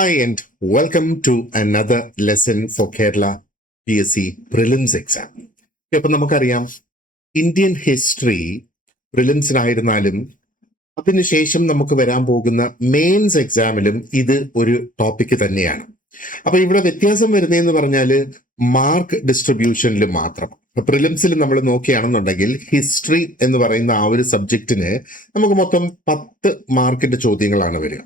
Hi, and welcome to another lesson for Kerala PSC Prelims exam. അപ്പം നമുക്കറിയാം Indian history പ്രിലിംസിനായിരുന്നാലും അതിനുശേഷം നമുക്ക് വരാൻ പോകുന്ന മെയിൻസ് എക്സാമിലും ഇത് ഒരു ടോപ്പിക് തന്നെയാണ്. അപ്പൊ ഇവിടെ വ്യത്യാസം വരുന്നതെന്ന് പറഞ്ഞാൽ മാർക്ക് ഡിസ്ട്രിബ്യൂഷനിൽ മാത്രം. പ്രിലിംസിൽ നമ്മൾ നോക്കുകയാണെന്നുണ്ടെങ്കിൽ ഹിസ്റ്ററി എന്ന് പറയുന്ന ആ ഒരു സബ്ജക്റ്റിന് നമുക്ക് മൊത്തം 10 മാർക്കിന്റെ ചോദ്യങ്ങളാണ് വരിക.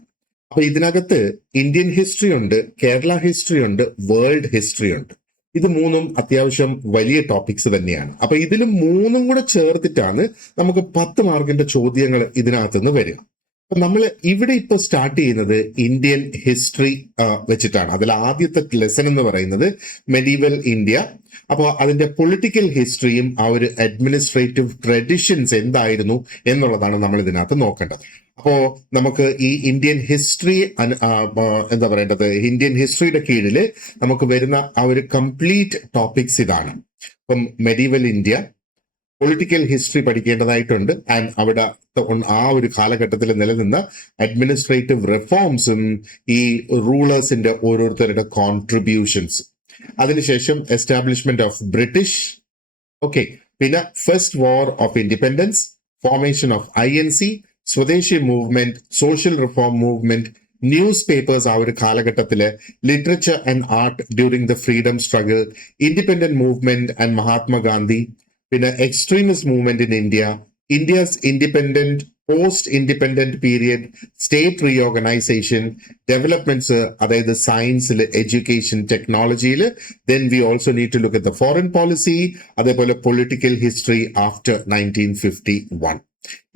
അപ്പൊ ഇതിനകത്ത് ഇന്ത്യൻ ഹിസ്റ്ററി ഉണ്ട്, കേരള ഹിസ്റ്ററി ഉണ്ട്, വേൾഡ് ഹിസ്റ്ററി ഉണ്ട്. ഇത് മൂന്നും അത്യാവശ്യം വലിയ ടോപ്പിക്സ് തന്നെയാണ്. അപ്പൊ ഇതിൽ മൂന്നും കൂടെ ചേർത്തിട്ടാണ് നമുക്ക് 10 മാർക്കിന്റെ ചോദ്യങ്ങൾ ഇതിനകത്ത് നിന്ന് വരിക. അപ്പൊ നമ്മൾ ഇവിടെ ഇപ്പൊ സ്റ്റാർട്ട് ചെയ്യുന്നത് ഇന്ത്യൻ ഹിസ്റ്ററി വെച്ചിട്ടാണ്. അതിൽ ആദ്യത്തെ ലെസൺ എന്ന് പറയുന്നത് മെഡീവൽ ഇന്ത്യ. അപ്പോൾ അതിന്റെ പൊളിറ്റിക്കൽ ഹിസ്റ്ററിയും ആ ഒരു അഡ്മിനിസ്ട്രേറ്റീവ് ട്രഡീഷൻസ് എന്തായിരുന്നു എന്നുള്ളതാണ് നമ്മൾ ഇതിനകത്ത് നോക്കേണ്ടത്. അപ്പോ നമുക്ക് ഈ ഇന്ത്യൻ ഹിസ്റ്ററി എന്താ പറയേണ്ടത്, ഇന്ത്യൻ ഹിസ്റ്ററിയുടെ കീഴിൽ നമുക്ക് വരുന്ന ആ ഒരു കംപ്ലീറ്റ് ടോപ്പിക്സ് ഇതാണ്. ഇപ്പം മെഡീവൽ ഇന്ത്യ, പൊളിറ്റിക്കൽ ഹിസ്റ്ററി പഠിക്കേണ്ടതായിട്ടുണ്ട്. ആൻഡ് അവിടെ ആ ഒരു കാലഘട്ടത്തിൽ നിലനിന്ന അഡ്മിനിസ്ട്രേറ്റീവ് റിഫോംസും ഈ റൂളേഴ്സിന്റെ ഓരോരുത്തരുടെ കോൺട്രിബ്യൂഷൻസ്, അതിനുശേഷം എസ്റ്റാബ്ലിഷ്മെന്റ് ഓഫ് ബ്രിട്ടീഷ്, ഓക്കെ, പിന്നെ first war of independence, formation of INC, Swadeshi movement, social reform movement, newspapers ആ ഒരു കാലഘട്ടത്തില്, literature and art during the freedom struggle, independent movement and Mahatma Gandhi, പിന്നെ extremist movement in India, India's independent post independent period, state reorganisation, developments, അതായത് സയൻസിൽ, education, ടെക്നോളജിയിൽ. Then we also need to look at the foreign policy, അതേപോലെ political history after 1951.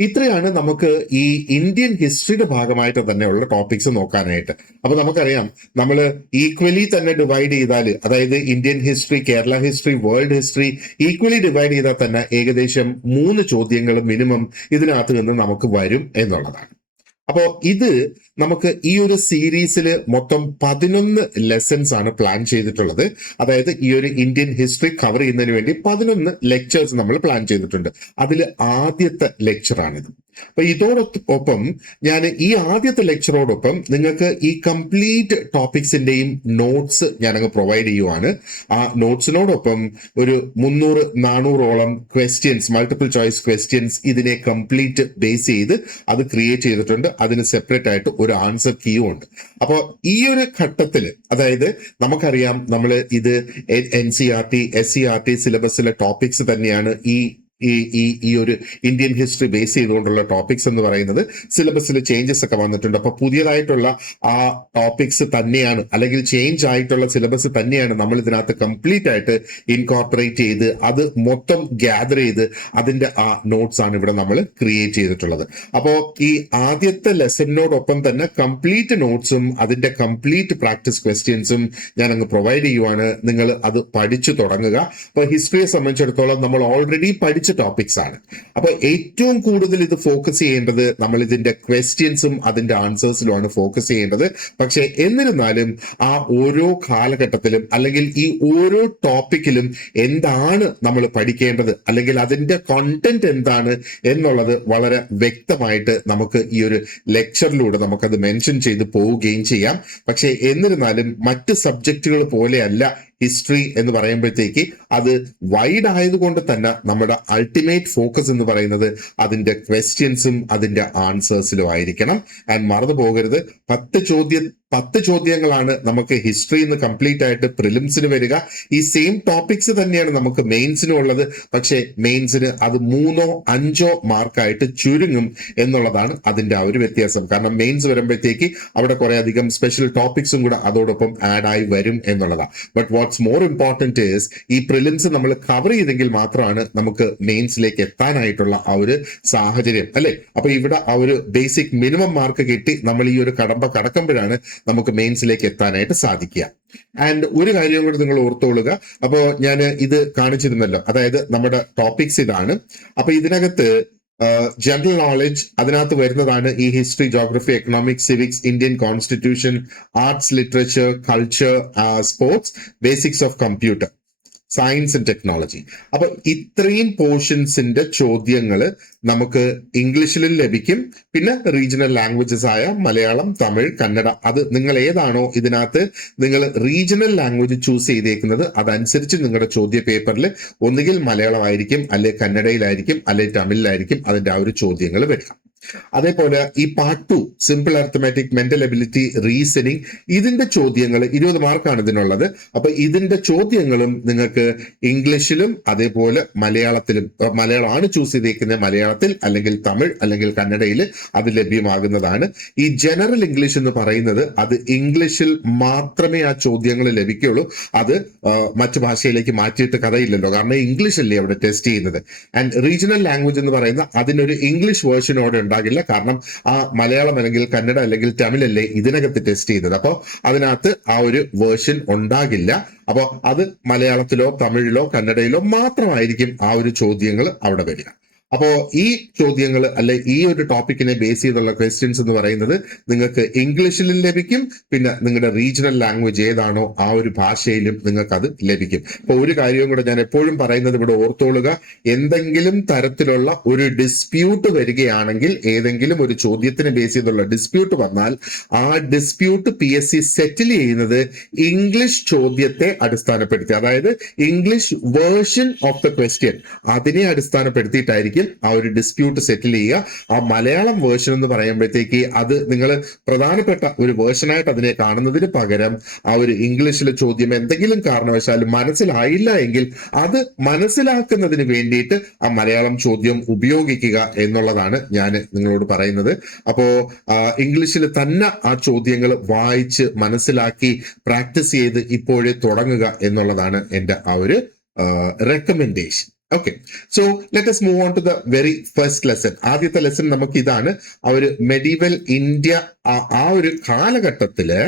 ഇത്രയാണ് നമുക്ക് ഈ Indian ഹിസ്റ്ററിയുടെ ഭാഗമായിട്ട് തന്നെയുള്ള ടോപ്പിക്സ് നോക്കാനായിട്ട്. അപ്പൊ നമുക്കറിയാം, നമ്മൾ ഈക്വലി തന്നെ ഡിവൈഡ് ചെയ്താൽ, അതായത് Indian history, Kerala history, world history equally divide ചെയ്താൽ തന്നെ ഏകദേശം 3 ചോദ്യങ്ങൾ മിനിമം ഇതിനകത്ത് നിന്ന് നമുക്ക് വരും എന്നുള്ളതാണ്. അപ്പോ ഇത് നമുക്ക് ഈ ഒരു സീരീസിൽ മൊത്തം 11 ലെസൺസ് ആണ് പ്ലാൻ ചെയ്തിട്ടുള്ളത്. അതായത് ഈ ഒരു ഇന്ത്യൻ ഹിസ്റ്ററി കവർ ചെയ്യുന്നതിന് വേണ്ടി 11 ലെക്ചേഴ്സ് നമ്മൾ പ്ലാൻ ചെയ്തിട്ടുണ്ട്. അതിൽ ആദ്യത്തെ ലെക്ചറാണിത്. അപ്പൊ ഇതോടൊപ്പം ഞാൻ ഈ ആദ്യത്തെ ലെക്ചറോടൊപ്പം നിങ്ങൾക്ക് ഈ കംപ്ലീറ്റ് ടോപ്പിക്സിന്റെയും നോട്ട്സ് ഞാനങ്ങ് പ്രൊവൈഡ് ചെയ്യുവാണ്. ആ നോട്ട്സിനോടൊപ്പം ഒരു 300-400ഓളം ക്വസ്റ്റ്യൻസ്, മൾട്ടിപ്പിൾ ചോയ്സ് ക്വസ്റ്റ്യൻസ് ഇതിനെ കംപ്ലീറ്റ് ബേസ് ചെയ്ത് അത് ക്രിയേറ്റ് ചെയ്തിട്ടുണ്ട്. അതിന് സെപ്പറേറ്റ് ആയിട്ട് ഒരു ആൻസർ കീയും ഉണ്ട്. അപ്പോൾ ഈ ഒരു ഘട്ടത്തിൽ, അതായത് നമുക്കറിയാം നമ്മൾ ഇത് NCERT, SCERT സിലബസിലെ ടോപ്പിക്സ് തന്നെയാണ് ഈ ഒരു ഇന്ത്യൻ ഹിസ്റ്ററി ബേസ് ചെയ്തുകൊണ്ടുള്ള ടോപ്പിക്സ് എന്ന് പറയുന്നത്. സിലബസിൽ ചേഞ്ചസ് ഒക്കെ വന്നിട്ടുണ്ട്. അപ്പൊ പുതിയതായിട്ടുള്ള ആ ടോപ്പിക്സ് തന്നെയാണ്, അല്ലെങ്കിൽ ചേഞ്ച് ആയിട്ടുള്ള സിലബസ് തന്നെയാണ് നമ്മൾ ഇതിനകത്ത് കംപ്ലീറ്റ് ആയിട്ട് ഇൻകോർപ്പറേറ്റ് ചെയ്ത് അത് മൊത്തം ഗ്യാദർ ചെയ്ത് അതിന്റെ ആ നോട്ട്സ് ആണ് ഇവിടെ നമ്മൾ ക്രിയേറ്റ് ചെയ്തിട്ടുള്ളത്. അപ്പോ ഈ ആദ്യത്തെ ലെസണിനോടൊപ്പം തന്നെ കംപ്ലീറ്റ് നോട്ട്സും അതിന്റെ കംപ്ലീറ്റ് പ്രാക്ടീസ് ക്വസ്റ്റ്യൻസും ഞാൻ അങ്ങ് പ്രൊവൈഡ് ചെയ്യുവാണ്. നിങ്ങൾ അത് പഠിച്ചു തുടങ്ങുക. അപ്പൊ ഹിസ്റ്ററിയെ സംബന്ധിച്ചിടത്തോളം നമ്മൾ ഓൾറെഡി പഠിച്ച ടോപ്പിക്സ് ആണ്. അപ്പൊ ഏറ്റവും കൂടുതൽ ഇത് ഫോക്കസ് ചെയ്യേണ്ടത് നമ്മൾ ഇതിന്റെ ക്വസ്റ്റ്യൻസും അതിന്റെ ആൻസേഴ്സിലുമാണ് ഫോക്കസ് ചെയ്യേണ്ടത്. പക്ഷെ എന്നിരുന്നാലും ആ ഓരോ കാലഘട്ടത്തിലും അല്ലെങ്കിൽ ഈ ഓരോ ടോപ്പിക്കിലും എന്താണ് നമ്മൾ പഠിക്കേണ്ടത്, അല്ലെങ്കിൽ അതിന്റെ കണ്ടന്റ് എന്താണ് എന്നുള്ളത് വളരെ വ്യക്തമായിട്ട് നമുക്ക് ഈ ഒരു ലെക്ചറിലൂടെ നമുക്കത് മെൻഷൻ ചെയ്ത് പോവുകയും ചെയ്യാം. പക്ഷെ എന്നിരുന്നാലും മറ്റ് സബ്ജക്റ്റുകൾ പോലെയല്ല ഹിസ്റ്ററി എന്ന് പറയുമ്പോഴത്തേക്ക് അത് വൈഡ് ആയതുകൊണ്ട് തന്നെ നമ്മുടെ അൾട്ടിമേറ്റ് ഫോക്കസ് എന്ന് പറയുന്നത് അതിന്റെ ക്വസ്റ്റ്യൻസും അതിന്റെ ആൻസേഴ്സിലും ആയിരിക്കണം. ആൻഡ് മറന്നു പോകരുത്, 10 ചോദ്യങ്ങളാണ് നമുക്ക് ഹിസ്റ്ററി എന്ന് കംപ്ലീറ്റ് ആയിട്ട് പ്രിലിംസിന് വരിക. ഈ സെയിം ടോപ്പിക്സ് തന്നെയാണ് നമുക്ക് മെയിൻസിനും ഉള്ളത്. പക്ഷേ മെയിൻസിന് അത് 3-5 മാർക്കായിട്ട് ചുരുങ്ങും എന്നുള്ളതാണ് അതിന്റെ ആ ഒരു വ്യത്യാസം. കാരണം മെയിൻസ് വരുമ്പോഴത്തേക്ക് അവിടെ കുറെ അധികം സ്പെഷ്യൽ ടോപ്പിക്സും കൂടെ അതോടൊപ്പം ആഡ് ആയി വരും എന്നുള്ളതാണ്. But what's more important is ഈ പ്രിലിംസ് നമ്മൾ കവർ ചെയ്തെങ്കിൽ മാത്രമാണ് നമുക്ക് മെയിൻസിലേക്ക് എത്താനായിട്ടുള്ള ആ ഒരു സാഹചര്യം, അല്ലെ? അപ്പൊ ഇവിടെ ആ ഒരു ബേസിക് മിനിമം മാർക്ക് കിട്ടി നമ്മൾ ഈ ഒരു കടമ്പ കടക്കുമ്പോഴാണ് നമുക്ക് മെയിൻസിലേക്ക് എത്താനായിട്ട് സാധിക്കുക. ആൻഡ് ഒരു കാര്യം കൂടി നിങ്ങൾ ഓർത്തോളുക. അപ്പോ ഞാൻ ഇത് കാണിച്ചിരുന്നല്ലോ, അതായത് നമ്മുടെ ടോപ്പിക്സ് ഇതാണ്. അപ്പൊ ഇതിനകത്ത് ജനറൽ നോളജ് അതിനകത്ത് വരുന്നതാണ് ഈ history, geography, economics, civics, Indian constitution, arts, literature, culture, sports, basics of computer. Science and technology. അപ്പൊ ഇത്രയും പോർഷൻസിന്റെ ചോദ്യങ്ങൾ നമുക്ക് ഇംഗ്ലീഷിലും ലഭിക്കും. പിന്നെ റീജിയണൽ ലാംഗ്വേജസ് ആയ മലയാളം, തമിഴ്, കന്നഡ, അത് നിങ്ങൾ ഏതാണോ ഇതിനകത്ത് നിങ്ങൾ റീജിയണൽ ലാംഗ്വേജ് ചൂസ് ചെയ്തേക്കുന്നത് അതനുസരിച്ച് നിങ്ങളുടെ ചോദ്യ പേപ്പറിൽ ഒന്നുകിൽ മലയാളമായിരിക്കും, അല്ലെ കന്നഡയിലായിരിക്കും, അല്ലെ തമിഴിലായിരിക്കും അതിന്റെ ആ ഒരു ചോദ്യങ്ങൾ വരിക. അതേപോലെ ഈ part 2 simple arithmetic, mental ability, reasoning, ഇതിന്റെ ചോദ്യങ്ങൾ 20 മാർക്കാണ് ഇതിനുള്ളത്. അപ്പൊ ഇതിന്റെ ചോദ്യങ്ങളും നിങ്ങൾക്ക് ഇംഗ്ലീഷിലും അതേപോലെ മലയാളത്തിലും, മലയാളമാണ് ചൂസ് ചെയ്തേക്കുന്നത്, മലയാളത്തിൽ അല്ലെങ്കിൽ തമിഴ് അല്ലെങ്കിൽ കന്നഡയിൽ അത് ലഭ്യമാകുന്നതാണ്. ഈ ജനറൽ ഇംഗ്ലീഷ് എന്ന് പറയുന്നത് അത് ഇംഗ്ലീഷിൽ മാത്രമേ ആ ചോദ്യങ്ങൾ ലഭിക്കുകയുള്ളൂ. അത് മറ്റു ഭാഷയിലേക്ക് മാറ്റിയിട്ട് കഥയില്ലല്ലോ, കാരണം ഇംഗ്ലീഷ് അല്ലേ അവിടെ ടെസ്റ്റ് ചെയ്യുന്നത്. ആൻഡ് റീജിയണൽ ലാംഗ്വേജ് എന്ന് പറയുന്ന അതിനൊരു ഇംഗ്ലീഷ് വേർഷനോടെ ഉണ്ടാകില്ല, കാരണം ആ മലയാളം അല്ലെങ്കിൽ കന്നഡ അല്ലെങ്കിൽ തമിഴല്ലേ ഇതിനകത്ത് ടെസ്റ്റ് ചെയ്തത്. അപ്പോൾ അതിനകത്ത് ആ ഒരു വേർഷൻ ഉണ്ടാകില്ല. അപ്പോൾ അത് മലയാളത്തിലോ തമിഴിലോ കന്നഡയിലോ മാത്രമായിരിക്കും ആ ഒരു ചോദ്യങ്ങൾ അവിടെ വരിക. അപ്പോ ഈ ചോദ്യങ്ങൾ അല്ലെ ഈ ഒരു ടോപ്പിക്കിനെ ബേസ് ചെയ്തുള്ള ക്വസ്റ്റ്യൻസ് എന്ന് പറയുന്നത് നിങ്ങൾക്ക് ഇംഗ്ലീഷിലും ലഭിക്കും, പിന്നെ നിങ്ങളുടെ റീജിയണൽ ലാംഗ്വേജ് ഏതാണോ ആ ഒരു ഭാഷയിലും നിങ്ങൾക്ക് അത് ലഭിക്കും. അപ്പൊ ഒരു കാര്യവും കൂടെ ഞാൻ എപ്പോഴും പറയുന്നത് ഇവിടെ ഓർത്തോളുക, എന്തെങ്കിലും തരത്തിലുള്ള ഒരു ഡിസ്പ്യൂട്ട് വരികയാണെങ്കിൽ, ഏതെങ്കിലും ഒരു ചോദ്യത്തിന് ബേസ് ചെയ്തുള്ള ഡിസ്പ്യൂട്ട് വന്നാൽ ആ ഡിസ്പ്യൂട്ട് PSC സെറ്റിൽ ചെയ്യുന്നത് ഇംഗ്ലീഷ് ചോദ്യത്തെ അടിസ്ഥാനപ്പെടുത്തി, അതായത് English version of the question അതിനെ അടിസ്ഥാനപ്പെടുത്തിയിട്ടായിരിക്കും ആ ഒരു ഡിസ്പ്യൂട്ട് സെറ്റിൽ ചെയ്യുക. ആ മലയാളം വേർഷൻ എന്ന് പറയുമ്പോഴത്തേക്ക് അത് നിങ്ങൾ പ്രധാനപ്പെട്ട ഒരു വേർഷനായിട്ട് അതിനെ കാണുന്നതിന് പകരം ആ ഒരു ഇംഗ്ലീഷിലെ ചോദ്യം എന്തെങ്കിലും കാരണവശാൽ മനസ്സിലായില്ല എങ്കിൽ അത് മനസ്സിലാക്കുന്നതിന് വേണ്ടിയിട്ട് ആ മലയാളം ചോദ്യം ഉപയോഗിക്കുക എന്നുള്ളതാണ് ഞാൻ നിങ്ങളോട് പറയുന്നത്. അപ്പോ ഇംഗ്ലീഷിൽ തന്നെ ആ ചോദ്യങ്ങൾ വായിച്ച് മനസ്സിലാക്കി പ്രാക്ടീസ് ചെയ്ത് ഇപ്പോഴേ തുടങ്ങുക എന്നുള്ളതാണ് എൻ്റെ ആ ഒരു recommendation. Okay, so let us move on to the very first lesson. ആദ്യത്തെ ലെസൺ നമുക്ക് ഇതാണ്, ആ ഒരു മെഡീവൽ ഇന്ത്യ, ആ ഒരു കാലഘട്ടത്തില്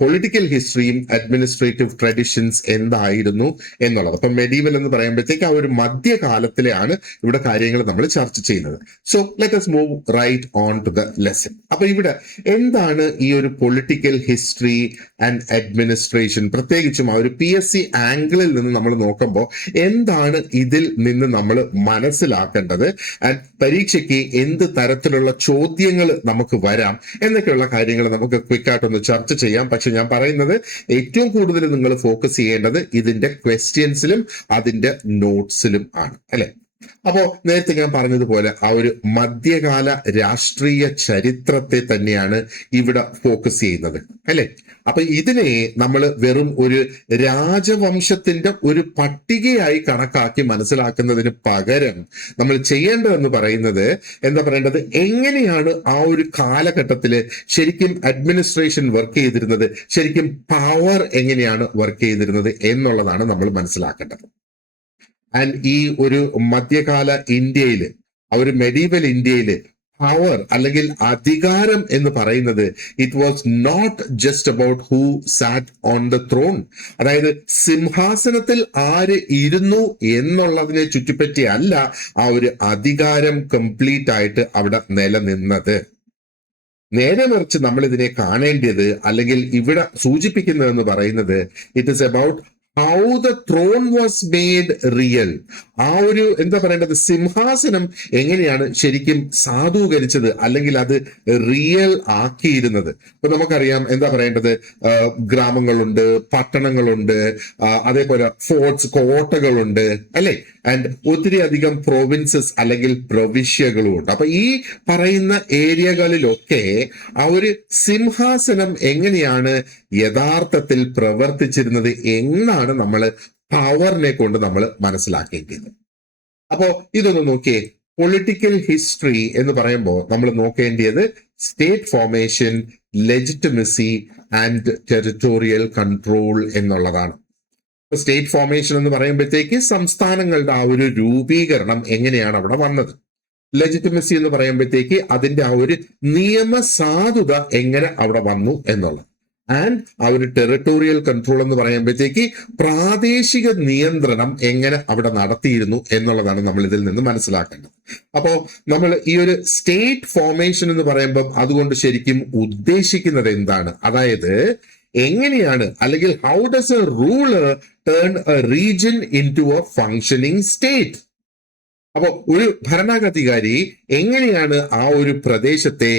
പൊളിറ്റിക്കൽ ഹിസ്റ്ററിയും അഡ്മിനിസ്ട്രേറ്റീവ് ട്രഡീഷൻസ് എന്തായിരുന്നു എന്നുള്ളത്. അപ്പൊ മെഡീവൽ എന്ന് പറയുമ്പോഴത്തേക്ക് ആ ഒരു മധ്യകാലത്തിലെയാണ് ഇവിടെ കാര്യങ്ങൾ നമ്മൾ ചർച്ച ചെയ്യുന്നത്. So let us move right on to the lesson. അപ്പൊ ഇവിടെ എന്താണ് ഈ ഒരു പൊളിറ്റിക്കൽ ഹിസ്റ്ററി ആൻഡ് അഡ്മിനിസ്ട്രേഷൻ, പ്രത്യേകിച്ചും ആ ഒരു PSC ആംഗിളിൽ നിന്ന് നമ്മൾ നോക്കുമ്പോൾ എന്താണ് ഇതിൽ നിന്ന് നമ്മൾ മനസ്സിലാക്കേണ്ടത്, ആൻഡ് പരീക്ഷയ്ക്ക് എന്ത് തരത്തിലുള്ള ചോദ്യങ്ങൾ നമുക്ക് വരാം എന്നൊക്കെയുള്ള കാര്യങ്ങൾ നമുക്ക് ക്വിക്കായിട്ടൊന്ന് ചർച്ച ചെയ്യാം. പക്ഷെ ഞാൻ പറയുന്നത് ഏറ്റവും കൂടുതൽ നിങ്ങൾ ഫോക്കസ് ചെയ്യേണ്ടത് ഇതിന്റെ ക്വസ്റ്റ്യൻസിലും അതിന്റെ നോട്ട്സിലും ആണ്, അല്ലെ? അപ്പോ നേരത്തെ ഞാൻ പറഞ്ഞതുപോലെ ആ ഒരു മധ്യകാല രാഷ്ട്രീയ ചരിത്രത്തെ തന്നെയാണ് ഇവിടെ ഫോക്കസ് ചെയ്യുന്നത്, അല്ലെ? അപ്പൊ ഇതിനെ നമ്മൾ വെറും ഒരു രാജവംശത്തിന്റെ ഒരു പട്ടികയായി കണക്കാക്കി മനസ്സിലാക്കുന്നതിന് പകരം നമ്മൾ ചെയ്യേണ്ടതെന്ന് പറയുന്നത് എന്താ പറയേണ്ടത്, എങ്ങനെയാണ് ആ ഒരു കാലഘട്ടത്തില് ശരിക്കും അഡ്മിനിസ്ട്രേഷൻ വർക്ക് ചെയ്തിരുന്നത്, ശരിക്കും പവർ എങ്ങനെയാണ് വർക്ക് ചെയ്തിരുന്നത് എന്നുള്ളതാണ് നമ്മൾ മനസ്സിലാക്കേണ്ടത്. ആൻഡ് ഈ ഒരു മധ്യകാല ഇന്ത്യയില്, ആ ഒരു മെഡീവൽ ഇന്ത്യയില് പവർ അല്ലെങ്കിൽ അധികാരം എന്ന് പറയുന്നത് it was not just about who sat on the throne, അതായത് സിംഹാസനത്തിൽ ആര് ഇരുന്നു എന്നുള്ളതിനെ ചുറ്റിപ്പറ്റി അല്ല ആ ഒരു അധികാരം കംപ്ലീറ്റ് ആയിട്ട് അവിടെ നിലനിന്നത്. നേരെ മറിച്ച് നമ്മൾ ഇതിനെ കാണേണ്ടത് അല്ലെങ്കിൽ ഇവിടെ സൂചിപ്പിക്കുന്നതെന്ന് പറയുന്നത് it is about how the thrown was made real. ആ ഒരു എന്താ പറയേണ്ടത്, സിംഹാസനം എങ്ങനെയാണ് ശരിക്കും സാധൂകരിച്ചത് അല്ലെങ്കിൽ അത് റിയൽ ആക്കിയിരുന്നത്. ഇപ്പൊ നമുക്കറിയാം എന്താ പറയേണ്ടത്, ഗ്രാമങ്ങളുണ്ട്, പട്ടണങ്ങളുണ്ട്, അതേപോലെ ഫോർട്ട്സ്, കോട്ടകളുണ്ട്, അല്ലെ? ആൻഡ് ഒത്തിരി അധികം പ്രൊവിൻസസ് അല്ലെങ്കിൽ പ്രവിശ്യകളും ഉണ്ട്. അപ്പൊ ഈ പറയുന്ന ഏരിയകളിലൊക്കെ ആ ഒരു സിംഹാസനം എങ്ങനെയാണ് യഥാർത്ഥത്തിൽ പ്രവർത്തിച്ചിരുന്നത് എന്നാണ് നമ്മൾ പവറിനെ കൊണ്ട് നമ്മൾ മനസ്സിലാക്കേണ്ടത്. അപ്പോ ഇതൊന്ന് നോക്കിയേ, പൊളിറ്റിക്കൽ ഹിസ്റ്ററി എന്ന് പറയുമ്പോൾ നമ്മൾ നോക്കേണ്ടത് state formation, legitimacy and territorial control എന്നുള്ളതാണ്. സ്റ്റേറ്റ് ഫോർമേഷൻ എന്ന് പറയുമ്പോഴത്തേക്ക് സംസ്ഥാനങ്ങളുടെ ആ ഒരു രൂപീകരണം എങ്ങനെയാണ് അവിടെ വന്നത്. ലെജിറ്റിമസി എന്ന് പറയുമ്പോഴത്തേക്ക് അതിന്റെ ആ ഒരു നിയമസാധുത എങ്ങനെ അവിടെ വന്നു എന്നുള്ളത്. ആൻഡ് ആ ഒരു ടെറിട്ടോറിയൽ കൺട്രോൾ എന്ന് പറയുമ്പോഴത്തേക്ക് പ്രാദേശിക നിയന്ത്രണം എങ്ങനെ അവിടെ നടത്തിയിരുന്നു എന്നുള്ളതാണ് നമ്മൾ ഇതിൽ നിന്ന് മനസ്സിലാക്കേണ്ടത്. അപ്പോ നമ്മൾ ഈ ഒരു സ്റ്റേറ്റ് ഫോർമേഷൻ എന്ന് പറയുമ്പോൾ അതുകൊണ്ട് ശരിക്കും ഉദ്ദേശിക്കുന്നത് എന്താണ്, അതായത് എങ്ങനെയാണ് അല്ലെങ്കിൽ how does a ruler turn a region into a functioning state? അപ്പോ ഒരു ഭരണാധികാരി എങ്ങനെയാണ് ആ ഒരു പ്രദേശത്തെ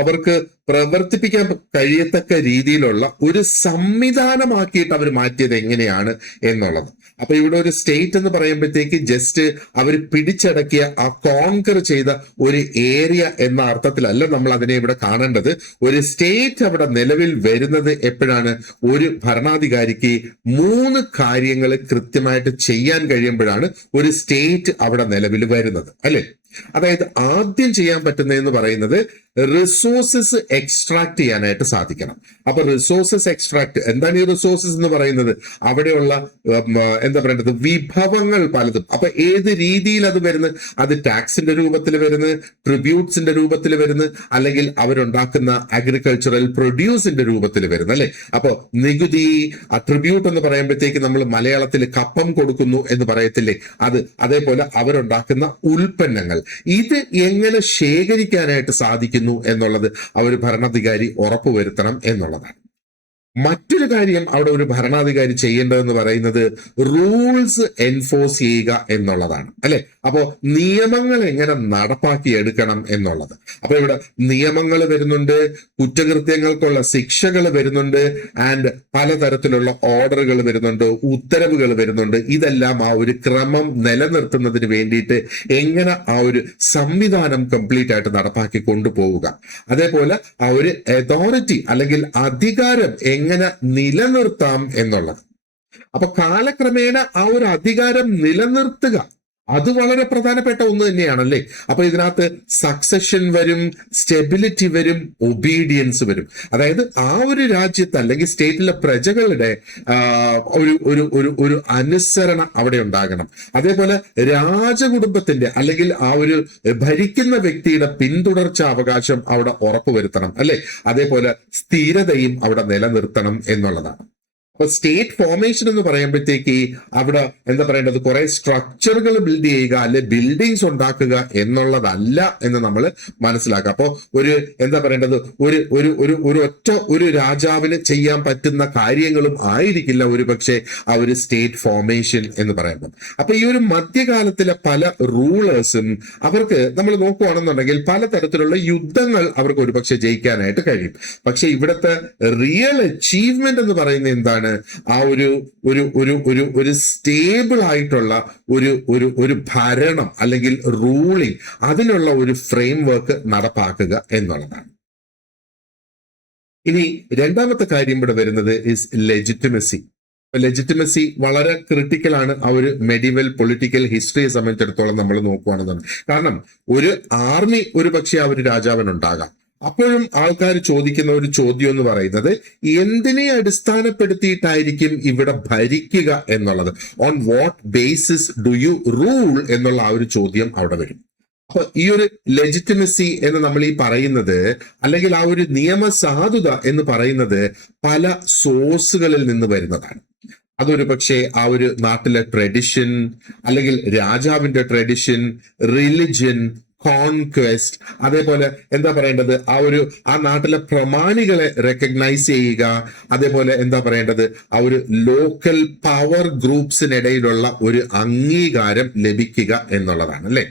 അവർക്ക് പ്രവർത്തിപ്പിക്കാൻ കഴിയത്തക്ക രീതിയിലുള്ള ഒരു സംവിധാനമാക്കിയിട്ട് അവർ മാറ്റിയത് എങ്ങനെയാണ് എന്നുള്ളത്. അപ്പൊ ഇവിടെ ഒരു സ്റ്റേറ്റ് എന്ന് പറയുമ്പോഴത്തേക്ക് ജസ്റ്റ് അവർ പിടിച്ചടക്കിയ ആ കോൺകർ ചെയ്ത ഒരു ഏരിയ എന്ന അർത്ഥത്തിലല്ല നമ്മൾ അതിനെ ഇവിടെ കാണേണ്ടത്. ഒരു സ്റ്റേറ്റ് അവിടെ നിലവിൽ വരുന്നത് എപ്പോഴാണ്? ഒരു ഭരണാധികാരിക്ക് 3 കാര്യങ്ങൾ കൃത്യമായിട്ട് ചെയ്യാൻ കഴിയുമ്പോഴാണ് ഒരു സ്റ്റേറ്റ് അവിടെ നിലവിൽ വരുന്നത്, അല്ലെ? അതായത് ആദ്യം ചെയ്യാൻ പറ്റുന്നതെന്ന് പറയുന്നത് റിസോഴ്സസ് എക്സ്ട്രാക്ട് ചെയ്യാനായിട്ട് സാധിക്കണം. അപ്പൊ റിസോഴ്സസ് എക്സ്ട്രാക്ട്, എന്താണ് ഈ റിസോഴ്സസ് എന്ന് പറയുന്നത്? അവിടെയുള്ള എന്താ പറയേണ്ടത്, വിഭവങ്ങൾ പലതും. അപ്പൊ ഏത് രീതിയിൽ അത് വരുന്നത്? അത് ടാക്സിന്റെ രൂപത്തിൽ വരുന്നത്, ട്രിബ്യൂട്ട്സിന്റെ രൂപത്തിൽ വരുന്നത്, അല്ലെങ്കിൽ അവരുണ്ടാക്കുന്ന അഗ്രികൾച്ചറൽ പ്രൊഡ്യൂസിന്റെ രൂപത്തിൽ വരുന്നത്, അല്ലെ? അപ്പൊ നികുതി, ട്രിബ്യൂട്ട് എന്ന് പറയുമ്പോഴത്തേക്ക് നമ്മൾ മലയാളത്തിൽ കപ്പം കൊടുക്കുന്നു എന്ന് പറയത്തില്ലേ, അത്. അതേപോലെ അവരുണ്ടാക്കുന്ന ഉൽപ്പന്നങ്ങൾ, ഇത് എങ്ങനെ ശേഖരിക്കാനായിട്ട് സാധിക്കുന്നു എന്നുള്ളത് അവർ ഭരണാധികാരി ഉറപ്പുവരുത്തണം എന്നുള്ളതാണ്. മറ്റൊരു കാര്യം അവിടെ ഒരു ഭരണാധികാരി ചെയ്യേണ്ടതെന്ന് പറയുന്നത് റൂൾസ് എൻഫോഴ്സ് ചെയ്യുക എന്നുള്ളതാണ്, അല്ലെ? അപ്പോ നിയമങ്ങൾ എങ്ങനെ നടപ്പാക്കി എടുക്കണം എന്നുള്ളത്. അപ്പൊ ഇവിടെ നിയമങ്ങൾ വരുന്നുണ്ട്, കുറ്റകൃത്യങ്ങൾക്കുള്ള ശിക്ഷകൾ വരുന്നുണ്ട്, ആൻഡ് പലതരത്തിലുള്ള ഓർഡറുകൾ വരുന്നുണ്ട്, ഉത്തരവുകൾ വരുന്നുണ്ട്. ഇതെല്ലാം ആ ഒരു ക്രമം നിലനിർത്തുന്നതിന് വേണ്ടിയിട്ട് എങ്ങനെ ആ ഒരു സംവിധാനം കംപ്ലീറ്റ് ആയിട്ട് നടപ്പാക്കി കൊണ്ടുപോവുക, അതേപോലെ ആ ഒരു അതോറിറ്റി അല്ലെങ്കിൽ അധികാരം എങ്ങനെ നിലനിർത്താം എന്നുള്ളത്. അപ്പൊ കാലക്രമേണ ആ ഒരു അധികാരം നിലനിർത്തുക, അത് വളരെ പ്രധാനപ്പെട്ട ഒന്ന് തന്നെയാണല്ലേ. അപ്പൊ ഇതിനകത്ത് സക്സഷൻ വരും, സ്റ്റെബിലിറ്റി വരും, ഒബീഡിയൻസ് വരും. അതായത് ആ ഒരു രാജ്യത്ത് അല്ലെങ്കിൽ സ്റ്റേറ്റിലെ പ്രജകളുടെ ഒരു ഒരു ഒരു ഒരു അനുസരണ അവിടെ ഉണ്ടാകണം. അതേപോലെ രാജകുടുംബത്തിന്റെ അല്ലെങ്കിൽ ആ ഒരു ഭരിക്കുന്ന വ്യക്തിയുടെ പിന്തുടർച്ച അവകാശം അവിടെ ഉറപ്പുവരുത്തണം, അല്ലെ? അതേപോലെ സ്ഥിരതയും അവിടെ നിലനിർത്തണം എന്നുള്ളതാണ്. അപ്പൊ സ്റ്റേറ്റ് ഫോർമേഷൻ എന്ന് പറയുമ്പോഴത്തേക്ക് അവിടെ എന്താ പറയേണ്ടത്, കുറെ സ്ട്രക്ചറുകൾ ബിൽഡ് ചെയ്യുക, അല്ലെ ബിൽഡിങ്സ് ഉണ്ടാക്കുക എന്നുള്ളതല്ല എന്ന് നമ്മൾ മനസ്സിലാക്കുക. അപ്പൊ ഒരു എന്താ പറയേണ്ടത്, ഒരു ഒരു ഒരു ഒരു ഒറ്റ ഒരു രാജാവിന് ചെയ്യാൻ പറ്റുന്ന കാര്യങ്ങളും ആയിരിക്കില്ല ഒരു പക്ഷേ ആ ഒരു സ്റ്റേറ്റ് ഫോർമേഷൻ എന്ന് പറയുന്നത്. അപ്പൊ ഈ ഒരു മധ്യകാലത്തിലെ പല റൂളേഴ്സും അവർക്ക് നമ്മൾ നോക്കുകയാണെന്നുണ്ടെങ്കിൽ പലതരത്തിലുള്ള യുദ്ധങ്ങൾ അവർക്ക് ഒരുപക്ഷെ ജയിക്കാനായിട്ട് കഴിയും. പക്ഷെ ഇവിടുത്തെ റിയൽ അച്ചീവ്മെന്റ് എന്ന് പറയുന്നത് എന്താണ്? ആ ഒരു ഒരു ഒരു ഒരു ഒരു സ്റ്റേബിൾ ആയിട്ടുള്ള ഒരു ഒരു ഒരു ഭരണം അല്ലെങ്കിൽ റൂളിംഗ്, അതിനുള്ള ഒരു ഫ്രെയിം വർക്ക് നടപ്പാക്കുക എന്നുള്ളതാണ്. ഇനി രണ്ടാമത്തെ കാര്യം ഇവിടെ വരുന്നത് ഇസ് ലെജിറ്റിമസി. ലെജിറ്റിമസി വളരെ ക്രിട്ടിക്കൽ ആണ് ആ ഒരു മെഡിവൽ പൊളിറ്റിക്കൽ ഹിസ്റ്ററിയെ സംബന്ധിച്ചിടത്തോളം നമ്മൾ നോക്കുകയാണെന്നുണ്ട്. കാരണം ഒരു ആർമി ഒരു പക്ഷേ ആ ഒരു രാജാവിനുണ്ടാകാം. അപ്പോഴും ആൾക്കാർ ചോദിക്കുന്ന ഒരു ചോദ്യം എന്ന് പറയുന്നത് എന്തിനെ അടിസ്ഥാനപ്പെടുത്തിയിട്ടായിരിക്കും ഇവിടെ ഭരിക്കുക എന്നുള്ളത്. On what basis do you rule എന്നുള്ള ആ ഒരു ചോദ്യം അവിടെ വരും. അപ്പൊ ഈ ഒരു ലെജിറ്റിമസി എന്ന് നമ്മൾ ഈ പറയുന്നത്, അല്ലെങ്കിൽ ആ ഒരു നിയമസാധുത എന്ന് പറയുന്നത് പല സോഴ്സുകളിൽ നിന്ന് വരുന്നതാണ്. അതൊരു പക്ഷേ ആ ഒരു നാട്ടിലെ ട്രഡിഷൻ, അല്ലെങ്കിൽ രാജാവിന്റെ ട്രഡിഷൻ, റിലിജിയൻ, കോൺക്വസ്റ്റ്, അതേപോലെ എന്താ പറയേണ്ടത് ആ നാട്ടിലെ പ്രമാണികളെ റെക്കഗ്നൈസ് ചെയ്യുക, അതേപോലെ എന്താ പറയേണ്ടത് ആ ഒരു ലോക്കൽ പവർ ഗ്രൂപ്പ്സിനിടയിലുള്ള ഒരു അംഗീകാരം ലഭിക്കുക എന്നുള്ളതാണ്, അല്ലെ?